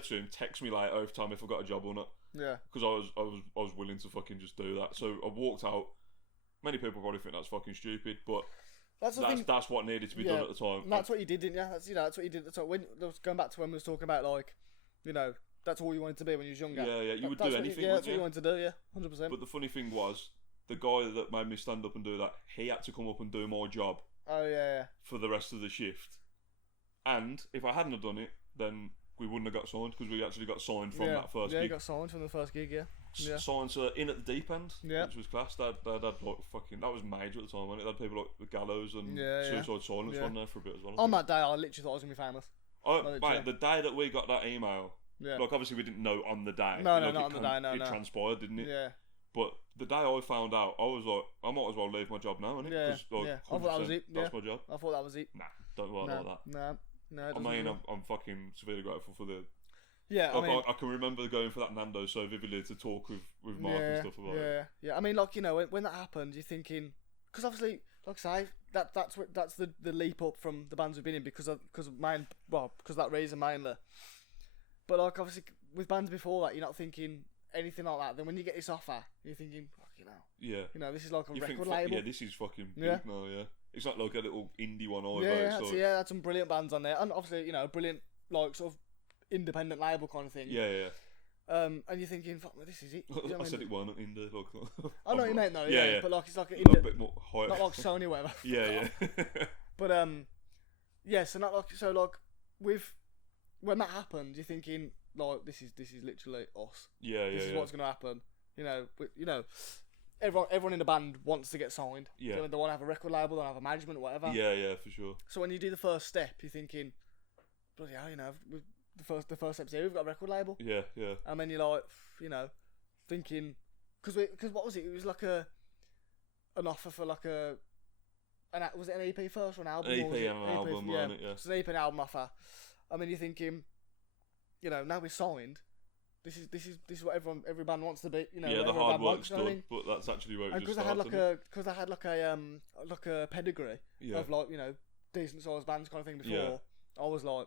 to him, text me later every time if I got a job or not. Yeah. Because I was willing to fucking just do that. So I walked out. Many people probably think that's fucking stupid, but that's what needed to be done at the time. And that's what you did, didn't you? That's what you did at the time. When going back to when we was talking about that's all you wanted to be when you was younger. Yeah. You would do anything. That's what you wanted to do. Yeah, 100%. But the funny thing was, the guy that made me stand up and do that, he had to come up and do my job. Oh yeah. For the rest of the shift. And if I hadn't have done it, then we wouldn't have got signed because we actually got signed from that first gig. Yeah, you got signed from the first gig, yeah. Signed In at the Deep End, which was class. That had like fucking, that was major at the time, wasn't it? That had people like the Gallows and Suicide Silence on there for a bit as well. On that day, I literally thought I was going to be famous. Mate, the day that we got that email, like obviously we didn't know on the day. No, not on the day, no. It transpired, didn't it? Yeah. But the day I found out, I was like, I might as well leave my job now, innit? Yeah, like, I thought that was it. That's my job. I thought that was it. Nah, don't worry about that. No. I mean, I'm fucking severely grateful for the. Yeah, like, I can remember going for that Nando so vividly to talk with Mark and stuff about it. Yeah. I mean, like, you know, when that happened, you're thinking, because obviously, like I say, that's the leap up from the bands we've been in because of that reason mainly. But like obviously with bands before that, you're not thinking anything like that. Then when you get this offer, you're thinking, fucking hell. Yeah. You know, this is like a record label. Yeah, this is fucking big now. Yeah. It's not like a little indie one either. Yeah, that's some brilliant bands on there, and obviously, you know, brilliant like sort of independent label kind of thing. Yeah. And you're thinking, fuck, this is it. You know I said it weren't indie. Like, I know what you meant though. Yeah. But like it's like an indie, a bit more high. Not like Sony or whatever. Yeah. But yeah. So not like with when that happened, you're thinking like this is literally us. This is what's gonna happen. You know. Everyone in the band wants to get signed. Yeah. They want to have a record label, they want to have a management or whatever. Yeah, for sure. So when you do the first step, you're thinking, bloody hell, you know, the first step's here, we've got a record label. Yeah. And then you're like, you know, thinking, because what was it? It was like an offer for like was it an EP first or an album? An EP and an album, wasn't it? Yeah. So an EP and album offer. And then you're thinking, you know, now we're signed. This is what every band wants to be, you know. Yeah, the hard work's done, but that's actually where it just starts. Because I had like a pedigree of like, you know, decent sized bands kind of thing before. I was like,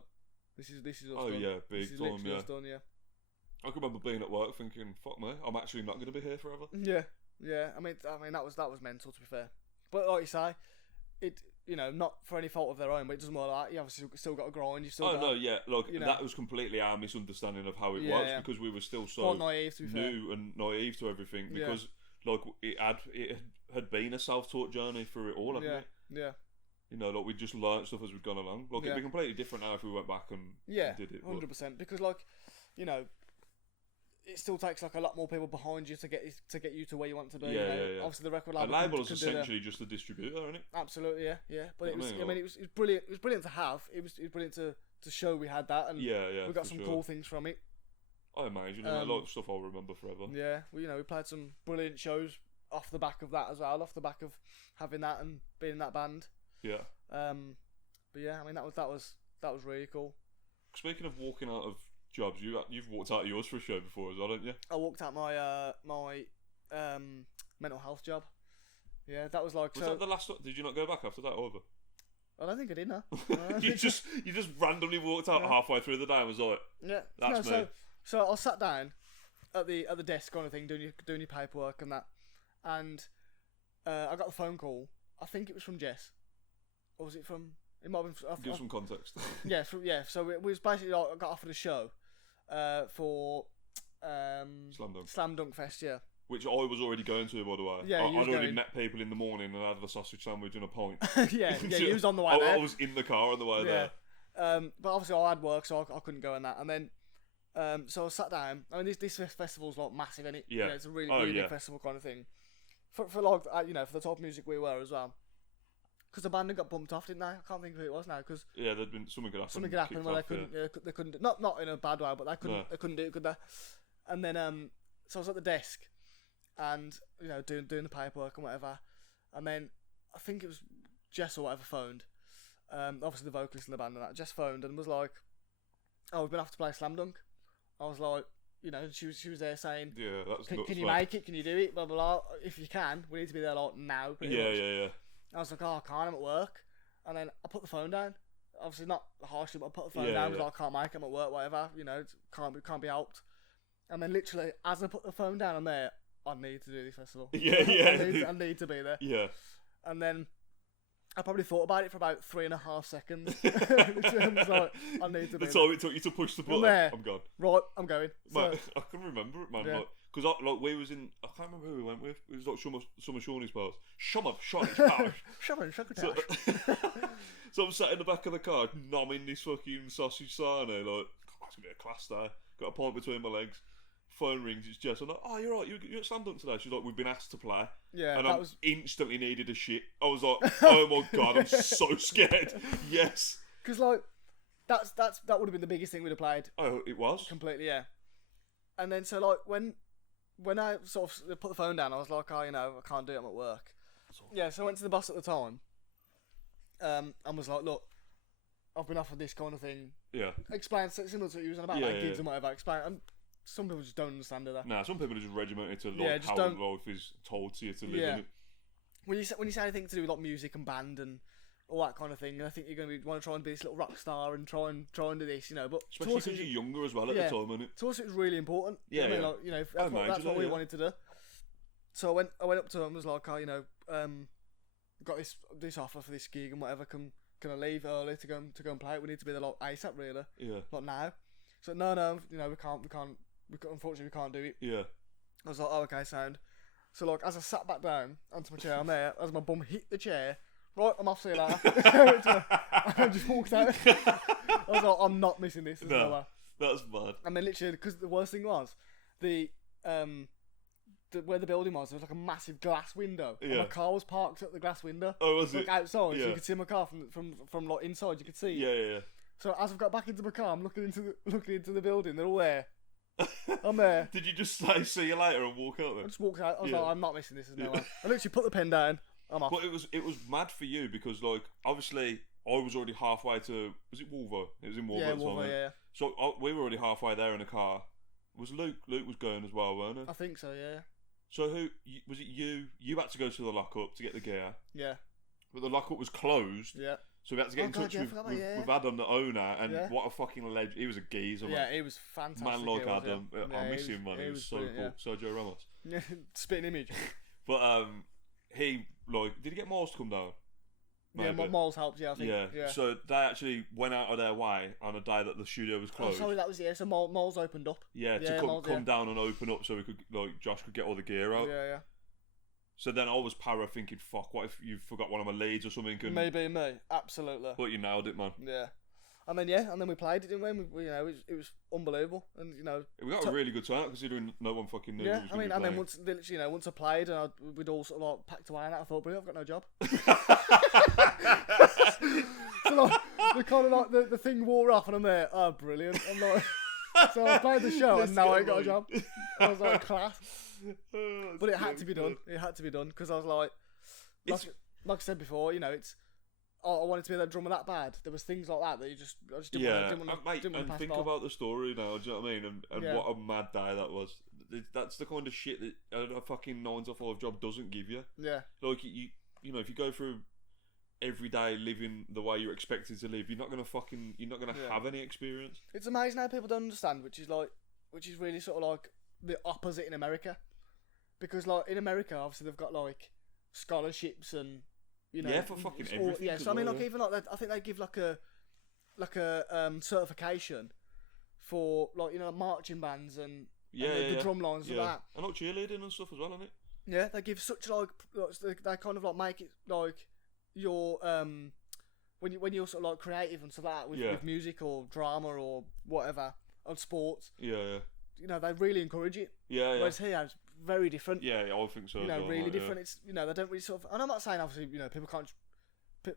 this is us done. Oh yeah, big time. Yeah. Us done, yeah. I can remember being at work thinking, fuck me, I'm actually not going to be here forever. Yeah. I mean that was mental, to be fair. But like you say, it, you know, not for any fault of their own, but it doesn't matter that. You obviously still got to grind. Like, you know, that was completely our misunderstanding of how it works because we were still so naive, to be new and naive to everything because like it had been a self-taught journey through it all, hadn't it? Yeah. You know, like we just learnt stuff as we've gone along. Like it'd be completely different now if we went back and did it. 100%. Because like, you know, it still takes like a lot more people behind you to get you to where you want to be. Yeah. Obviously, the record label. A label is essentially just a distributor, isn't it? Absolutely, yeah. But it was brilliant. It was brilliant to have. It was brilliant to show we had that, and we got some cool things from it. I imagine, a lot of stuff I'll remember forever. Yeah, we played some brilliant shows off the back of that as well, off the back of having that and being in that band. Yeah. But yeah, I mean that was really cool. Speaking of walking out of jobs, you've walked out of yours for a show before as well, haven't you? I walked out my mental health job. Yeah, that was like. Was that the last? Did you not go back after that over? I don't think I did. No. you just randomly walked out halfway through the day and was like, that's me. So I sat down at the desk kind of thing, doing your paperwork and that, and I got the phone call. I think it was from Jess, or was it from? It might have been. Give some context. So it was basically like I got offered a show for Slam Dunk Fest, yeah. Which I was already going to, by the way. Yeah, I'd already met people in the morning and had a sausage sandwich and a pint. You was on the way there. I was in the car on the way there. But obviously I had work, so I couldn't go on that. And then, so I sat down. I mean, this festival's like massive, isn't it? Yeah. It's a really big festival kind of thing. For like, for the type of music we were as well. Because the band had got bumped off, didn't they? I can't think of who it was now. Cause there'd been something could happen. Something could happen where they couldn't. Not in a bad way, but they couldn't do it, could they? And then so I was at the desk, and doing the paperwork and whatever, and then I think it was Jess or whatever phoned. Obviously the vocalist in the band and that. Jess phoned and was like, "Oh, we've been off to play Slam Dunk." I was like, she was there saying, "Yeah, that's nuts, can you make it? Can you do it? Blah blah blah. If you can, we need to be there like now." Yeah. I was like, "Oh, I can't. I'm at work." And then I put the phone down. Obviously not harshly, but I put the phone down. I was like, "I can't make it. I'm at work. Whatever. Can't be helped." And then literally, as I put the phone down, I'm there. I need to do this festival. I need to be there. Yeah. And then I probably thought about it for about 3.5 seconds. I was like, I need to be there. The time it took you to push the button, I'm gone. Right, I'm going. Man, I can remember it, man. Because we was in, I can't remember who we went with. It was like Summer Shawnee's pals. Shawnee's pals. So I'm sat in the back of the car, nomming this fucking sausage sarnie, like, it's gonna be a class day. Got a pint between my legs. Phone rings, it's Jess. I'm like, oh, you're right, you're at Slam Dunk today. She's like, we've been asked to play. Yeah, and I instantly needed a shit. I was like, oh my God, I'm so scared. Yes. Because, like, that would have been the biggest thing we'd have played. Oh, it was? Completely, yeah. And then, so, like, when I sort of put the phone down, I was like, oh, you know, I can't do it, I'm at work. Yeah, so I went to the boss at the time and was like, look, I've been offered this kind of thing. Yeah. Explain, similar to what you was on about, gigs and whatever. Explain, and some people just don't understand it. Nah, some people are just regimented to like how life is told to you to live in it. When you say anything to do with like music and band and all that kind of thing, and I think you're going to want to try and be this little rock star and try and do this, you know. But especially because you're younger as well at the time, isn't it? To us, it was really important. Yeah, I mean, like, you know, that's what we wanted to do. So I went up to him and was like, oh, you know, got this offer for this gig and whatever. Can I leave early to go and play it? We need to be there like ASAP, really. Yeah. Not now. So no, you know, we can't. Unfortunately, we can't do it. Yeah. I was like, oh, okay, sound. So, like, as I sat back down onto my chair, I'm there, as my bum hit the chair, right, I'm off, see you later. I just walked out. I was like, I'm not missing this. No, that's bad. And then literally, because the worst thing was, where the building was, there was like a massive glass window. Yeah. And my car was parked at the glass window. Oh, was like, it? Outside, so you could see my car from like inside, you could see. Yeah. So as I've got back into my car, I'm looking into the building, they're all there. I'm there. Did you just say see you later and walk out then? I just walked out. I was like, I'm not missing this. There's no way. I literally put the pen down. I'm off. But it was mad for you because like obviously I was already halfway to, was it Wolver? It was in Wolver at the time. Yeah. So we were already halfway there in the car. Was Luke? Luke was going as well, weren't he? I think so. Yeah. So who was it? You had to go to the lockup to get the gear. Yeah. But the lockup was closed. Yeah. So we had to get in touch with Adam, the owner, and what a fucking legend. He was a geezer, man. Yeah, he was fantastic. Man like Adam. I miss him, man. He was so cool. Sergio Ramos. Yeah, spitting image. But he, like, did he get Miles to come down? Maybe. Yeah, Miles helped, I think. Yeah. So they actually went out of their way on a day that the studio was closed. Oh, sorry, that was so Miles opened up. Yeah, to come down and open up so we could, like, Josh could get all the gear out. Yeah. So then I was para thinking, fuck, what if you forgot one of my leads or something? Maybe me, absolutely. But you nailed it, man. Yeah. And then we played it, didn't we? You know, it was unbelievable, and you know we got a really good turnout considering no one fucking knew. Yeah, I mean, and then once I played and we'd all sort of like packed away, and I thought, brilliant, I've got no job. So like, the kind of like the thing wore off, and I'm there. Oh, brilliant! I'm like, so I played the show, and now I got a job. I was like, class. But it had to be done. It had to be done because I was like I said before, you know, I wanted to be that drummer that bad. There was things like that I just didn't want to pass think by. about the story now. Do you know what I mean? And what a mad day that was. That's the kind of shit that a fucking 9 to 5 job doesn't give you. Yeah. Like you know, if you go through every day living the way you're expected to live, you're not gonna have any experience. It's amazing how people don't understand, which is really sort of like the opposite in America. Because like in America, obviously they've got like scholarships and you know for fucking everything. Yeah, so I mean like even like that, I think they give like a certification for like you know marching bands and the drum lines and that. And like cheerleading and stuff as well, isn't it? Yeah, they give such like they kind of like make it like your when you're sort of like creative and stuff like that with music or drama or whatever on sports. Yeah. You know, they really encourage it. Yeah. Whereas here, it's very different. Yeah, I think so. You know, well, really different. It's they don't really sort of. And I'm not saying obviously,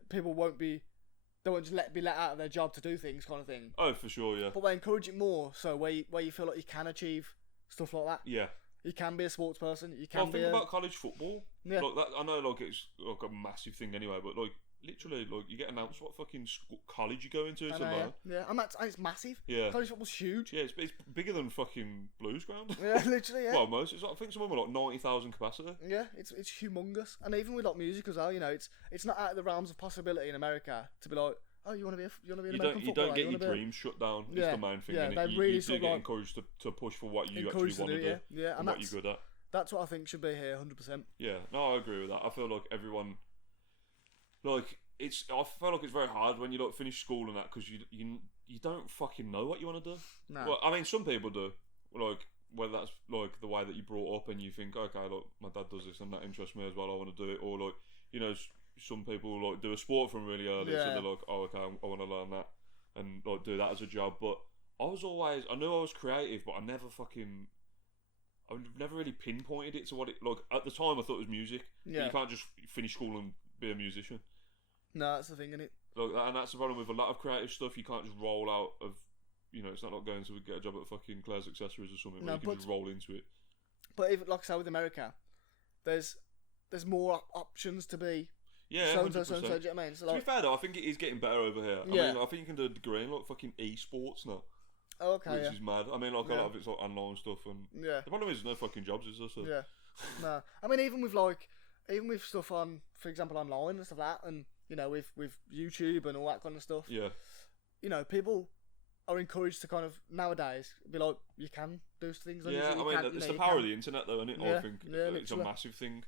people won't just be let out of their job to do things, kind of thing. Oh, for sure, yeah. But they encourage it more, so where you feel like you can achieve stuff like that. Yeah. You can be a sports person. You can think about college football. Yeah. Like that, I know, like it's like a massive thing anyway, but like. Literally, like you get announced what fucking college you go into. Yeah, and it's massive. Yeah, college football's huge. Yeah, it's bigger than fucking Blues ground. Yeah, literally. Yeah. Well, most. I think some of them are like 90,000 capacity. Yeah, it's humongous, and even with like music as well. You know, it's not out of the realms of possibility in America to be like, oh, you want to be an American footballer. You don't get your dreams shut down. Yeah, is the main thing. Yeah, they really you sort do of get encouraged to push for what you actually want to do. Yeah, and what you're good at. That's what I think should be here, 100%. Yeah, no, I agree with that. I feel like everyone, like. I feel like it's very hard when you don't finish school and that because you don't fucking know what you want to do. No. Well, I mean, some people do. Like, whether that's like the way that you brought up and you think, okay, look, my dad does this and that interests me as well. I want to do it. Or like, you know, some people like do a sport from really early, so they're like, oh, okay, I want to learn that and like do that as a job. But I knew I was creative, but I've never really pinpointed it to what it, like, at the time I thought it was music. Yeah. But you can't just finish school and be a musician. No, that's the thing, isn't it? Like, and that's the problem with a lot of creative stuff. You can't just roll out of, it's not like going to get a job at fucking Claire's Accessories or something, where you can just roll into it. But even, like I say, with America, there's more options to be. Yeah, so, do you know what I mean? So, to be fair though, I think it is getting better over here. I mean, I think you can do a degree in like fucking esports now. Oh, okay, which is mad. I mean, like, a lot of it's like online stuff, and the problem is there's no fucking jobs, is there? So. Yeah. No. I mean, even with stuff on, for example, online and stuff like that, and, with YouTube and all that kind of stuff. Yeah. People are encouraged to kind of, nowadays, be like, you can do things on YouTube. Yeah, I mean, it's the power of the internet, though, isn't it? Yeah. I think it's a massive thing.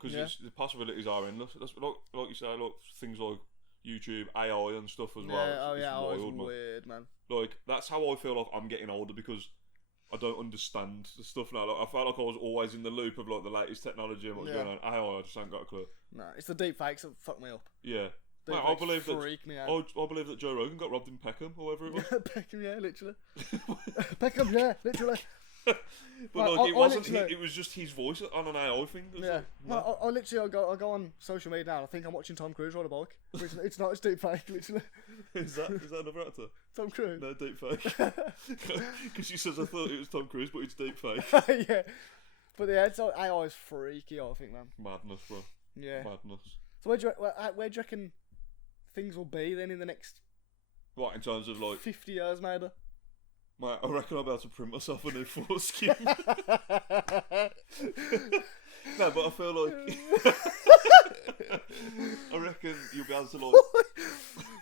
Because the possibilities are endless. That's, like you say, things like YouTube, AI and stuff as well. It's wild, man. Weird, man. Like, that's how I feel like I'm getting older, because I don't understand the stuff now. Like, I felt like I was always in the loop of like the latest technology and what's going on. AI, I just ain't got a clue. No, it's the deep fakes that fuck me up. Yeah. Mate, I believe that Joe Rogan got robbed in Peckham, or whatever it was. Peckham, yeah, literally. Peckham, yeah, literally. But like, it wasn't. It was just his voice on an AI thing. Yeah. Like, I go on social media now. And I think I'm watching Tom Cruise ride a bike. It's not. It's deep fake, literally. Is that another actor? Tom Cruise. No, deep fake. Because she says I thought it was Tom Cruise, but it's deep fake. Yeah. But yeah, it's like, AI is freaky. I think, man. Madness, bro. Yeah. Madness. So where do you reckon things will be then in the next? What, in terms of like 50 years, maybe? Mate, I reckon I'll be able to print myself a new foreskin. No, but I feel like I reckon you'll be able to like.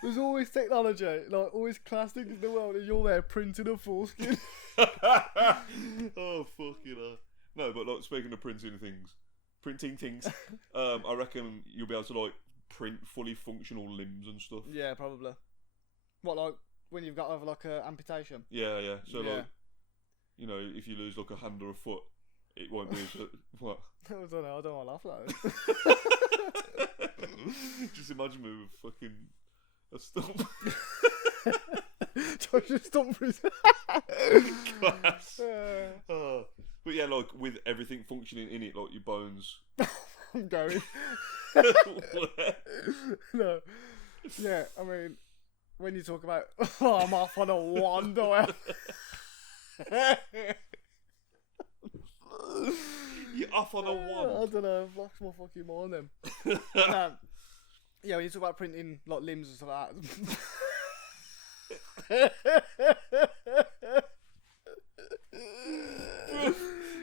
There's always technology, like always class things in the world, and you're there printing a foreskin. Oh fucking hell! No, but like, speaking of printing things, I reckon you'll be able to like print fully functional limbs and stuff. Yeah, probably. What, like when you've got over like a amputation? Yeah. So like, if you lose like a hand or a foot, it won't be as what? I don't know. I don't want to laugh at it. Just imagine me with fucking a stump. Josh just stump for his class. But yeah, like with everything functioning in it, like your bones. I'm going. No. Yeah, I mean, when you talk about, I'm off on a wander. You're off on a wand. I don't know, I've lost my fucking mind then. Yeah, when you talk about printing like limbs and stuff like that.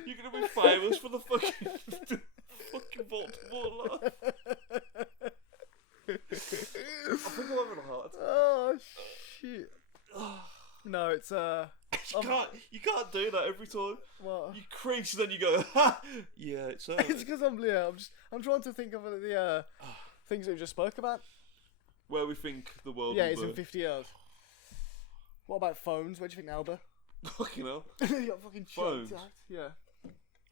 You're gonna be famous for the fucking Baltimore laugh. I think I'm having a heart attack. Oh shit. No, it's You can't do that every time. What? You crease, then you go, ha! Yeah, it's It's because I'm trying to think of the things that we just spoke about. Where we think the world is in 50 years. What about phones? Where do you think they'll be? Fucking hell. You got fucking phones. Yeah.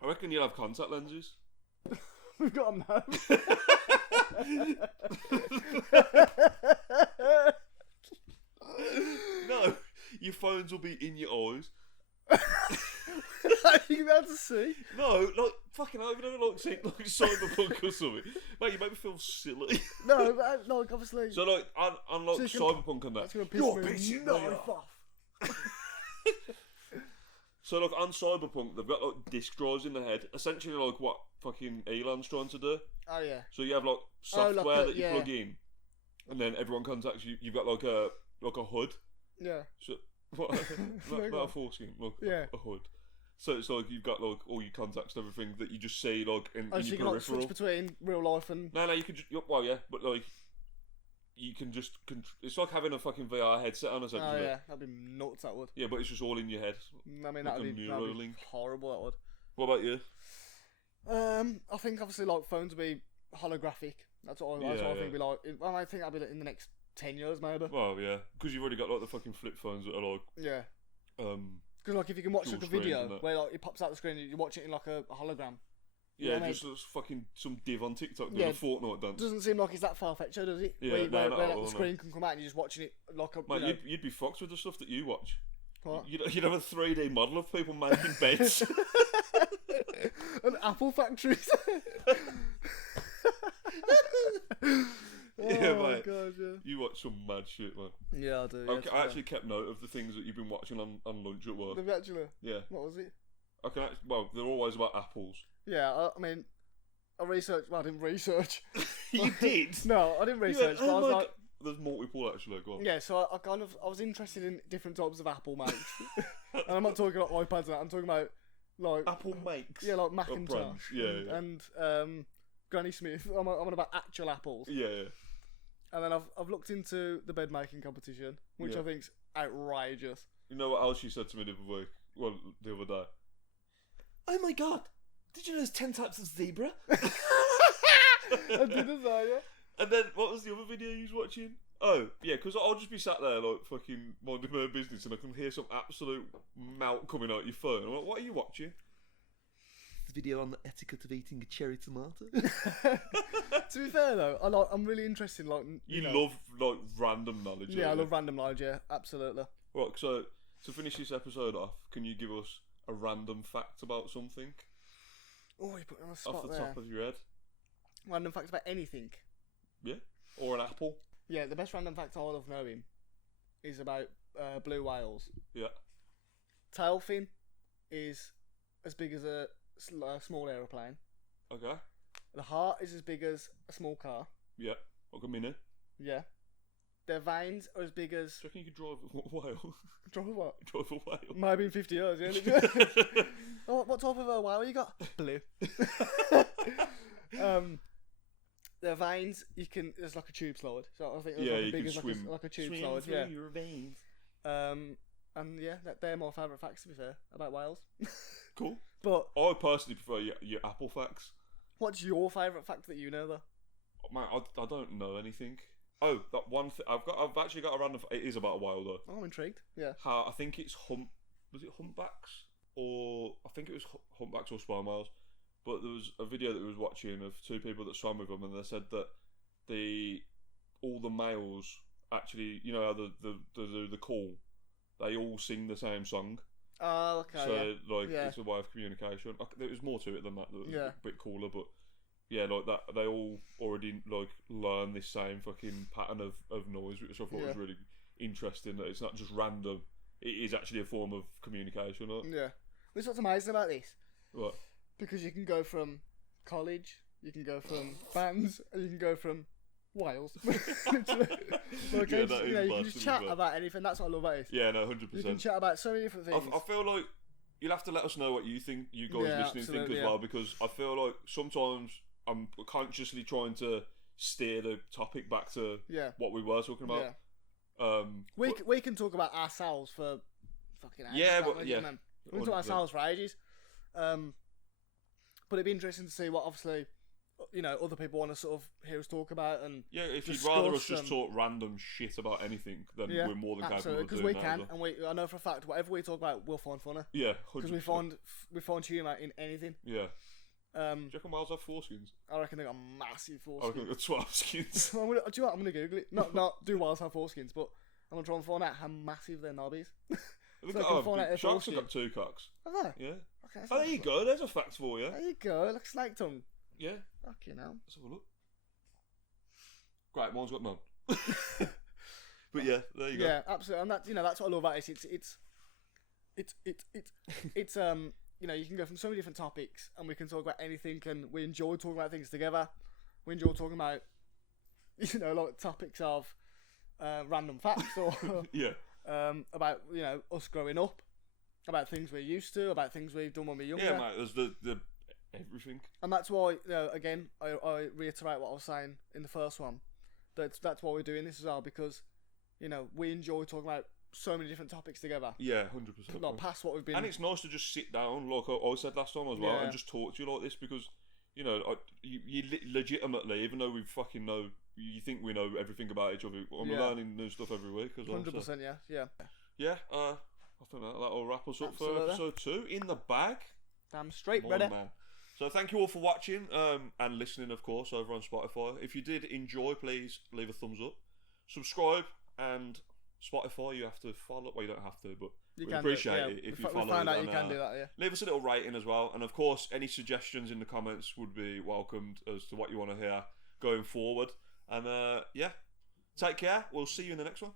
I reckon you'll have contact lenses. We've got them now. No, your phones will be in your eyes. You can be able to see. No, like fucking hell, you've never like seen like Cyberpunk or something. Mate, you make me feel silly. No, but like obviously. So like, unlike Cyberpunk and that. You're bitching knife off. So like on Cyberpunk, they've got like disk drives in the head, essentially like what fucking Elon's trying to do. Oh yeah. So you have like software that you plug in, and then everyone contacts you. You've got like a hood. Yeah. So what? not a foreskin, like a hood. So it's like you've got like all your contacts and everything that you just see like in so your you can peripheral. like switch between real life and. No, you can just but like. You can just it's like having a fucking VR headset on, essentially. Oh yeah, that'd be nuts. That would. Yeah, but it's just all in your head. I mean, that'd be horrible. That would. What about you? I think obviously like phones will be holographic. That's what I think. Be like. I think that'll be in the next 10 years, maybe. Well, yeah, because you've already got like the fucking flip phones that are like. Yeah. Because like if you can watch like a video where like it pops out the screen, and you watch it in like a hologram. Yeah, just fucking some div on TikTok doing a Fortnite dance. Doesn't seem like it's that far-fetched, does it? Yeah, where like, the screen can come out and you're just watching it like a... Mate, you'd be fucked with the stuff that you watch. What? You'd have a 3D model of people making beds. An apple factory. Yeah, oh mate. God, yeah. You watch some mad shit, man. Yeah, I do. Okay, I actually kept note of the things that you've been watching on lunch at work. The Bachelor? Yeah. What was it? Well, they're always about apples. Yeah, I mean, I researched. Well, I didn't research. You did? No, I didn't research. But I was like, there's multiple actually. Go on. yeah, so I was interested in different types of apple makes, and I'm not talking about iPads. I'm talking about like apple makes. Yeah, like Macintosh. Yeah. And Granny Smith. I'm on about actual apples. Yeah. And then I've looked into the bed making competition, which I think's outrageous. You know what else she said to me the other week? Well, the other day. Oh my God! Did you know there's 10 types of zebra? I did as well, yeah. And then what was the other video you was watching? Oh yeah, because I'll just be sat there like fucking minding my own business, and I can hear some absolute mouth coming out your phone. I'm like, what are you watching? The video on the etiquette of eating a cherry tomato. To be fair though, I'm really interested. Like you love like random knowledge. Yeah, I love random knowledge. Yeah, absolutely. Right, so to finish this episode off, can you give us a random fact about something? Oh, you put me on the spot off the there. top of your head. Random fact about anything. Yeah, or an apple. Yeah, the best random fact I love knowing is about blue whales. Yeah. Tail fin is as big as a small aeroplane. Okay. The heart is as big as a small car. Yeah, like a mini. Yeah. Their veins are as big as... Do you reckon you could drive a whale? Drive a what? Drive a whale. Maybe in 50 years, yeah. Oh, what type of a whale you got? Blue. Their veins, there's like a tube slide. So I think it's like as big as swim. Like a tube slide. Yeah. Your veins. And yeah, they're my favourite facts to be fair about whales. Cool. But I personally prefer your apple facts. What's your favourite fact that you know though? Man, I don't know anything. Oh, that one thing I've actually got a random. It is about a whale though. Oh, I'm intrigued. Yeah. How I think it's was it humpbacks or I think it was humpbacks or sperm whales. But there was a video that we was watching of two people that swam with them, and they said that all the males actually, you know how the call, they all sing the same song. Oh, okay. So it's a way of communication. There was more to it than that. That was a bit cooler, but yeah, like that they all already like learn this same fucking pattern of noise, which I thought was really interesting. That it's not just random; it is actually a form of communication. Right? Yeah. This is what's amazing about this. What? Because you can go from college, you can go from bands, and you can go from Wales. Literally. Like, you can just chat about anything. That's what I love about it. Yeah, no, 100%. You can chat about so many different things. I feel like you'll have to let us know what you think, you guys listening think as well, because I feel like sometimes I'm consciously trying to steer the topic back to what we were talking about. Yeah. We can talk about ourselves for fucking ages. We can talk about ourselves for ages. But it'd be interesting to see what, obviously, other people want to sort of hear us talk about. And if you'd rather us just talk random shit about anything, then we're more than capable of doing that. Because we can, and I know for a fact, whatever we talk about, we'll find funny. Yeah, 100%. Because we find humour in anything. Yeah. Do you reckon whales have foreskins? I reckon they got massive foreskins. I reckon they got 12 skins. Do you know what? I'm going to Google it. Not do whales have foreskins, but I'm going to try and find out how massive their knob is. Sharks have got 2 cocks. Have they? Yeah. Okay, there you go. There's a fact for you. There you go. Like snake tongue. Yeah. Fucking hell. Let's have a look. Great, mine's got none. But yeah, there you go. Yeah, absolutely. And that's what I love about it. It's you can go from so many different topics, and we can talk about anything, and we enjoy talking about things together. We enjoy talking about like topics of random facts or about us growing up, about things we're used to, about things we've done when we're younger. Yeah, mate. There's the everything. And that's why, again, I reiterate what I was saying in the first one. That's why we're doing this as well, because we enjoy talking about so many different topics together. Yeah, 100%. Like past what we've been. And it's nice to just sit down, like I said last time as well, and just talk to you like this, because you legitimately, even though we fucking know, you think we know everything about each other, I'm learning new stuff every week as well. 100%, so. yeah. Yeah, I think that'll wrap us up for episode 2 in the bag. Damn straight, brother. Man. So thank you all for watching and listening, of course, over on Spotify. If you did enjoy, please leave a thumbs up, subscribe, and Spotify you have to follow. Well, you don't have to, but We'd appreciate it if you followed. We found out you can do that, yeah. Leave us a little rating as well. And of course, any suggestions in the comments would be welcomed as to what you want to hear going forward. And yeah, take care. We'll see you in the next one.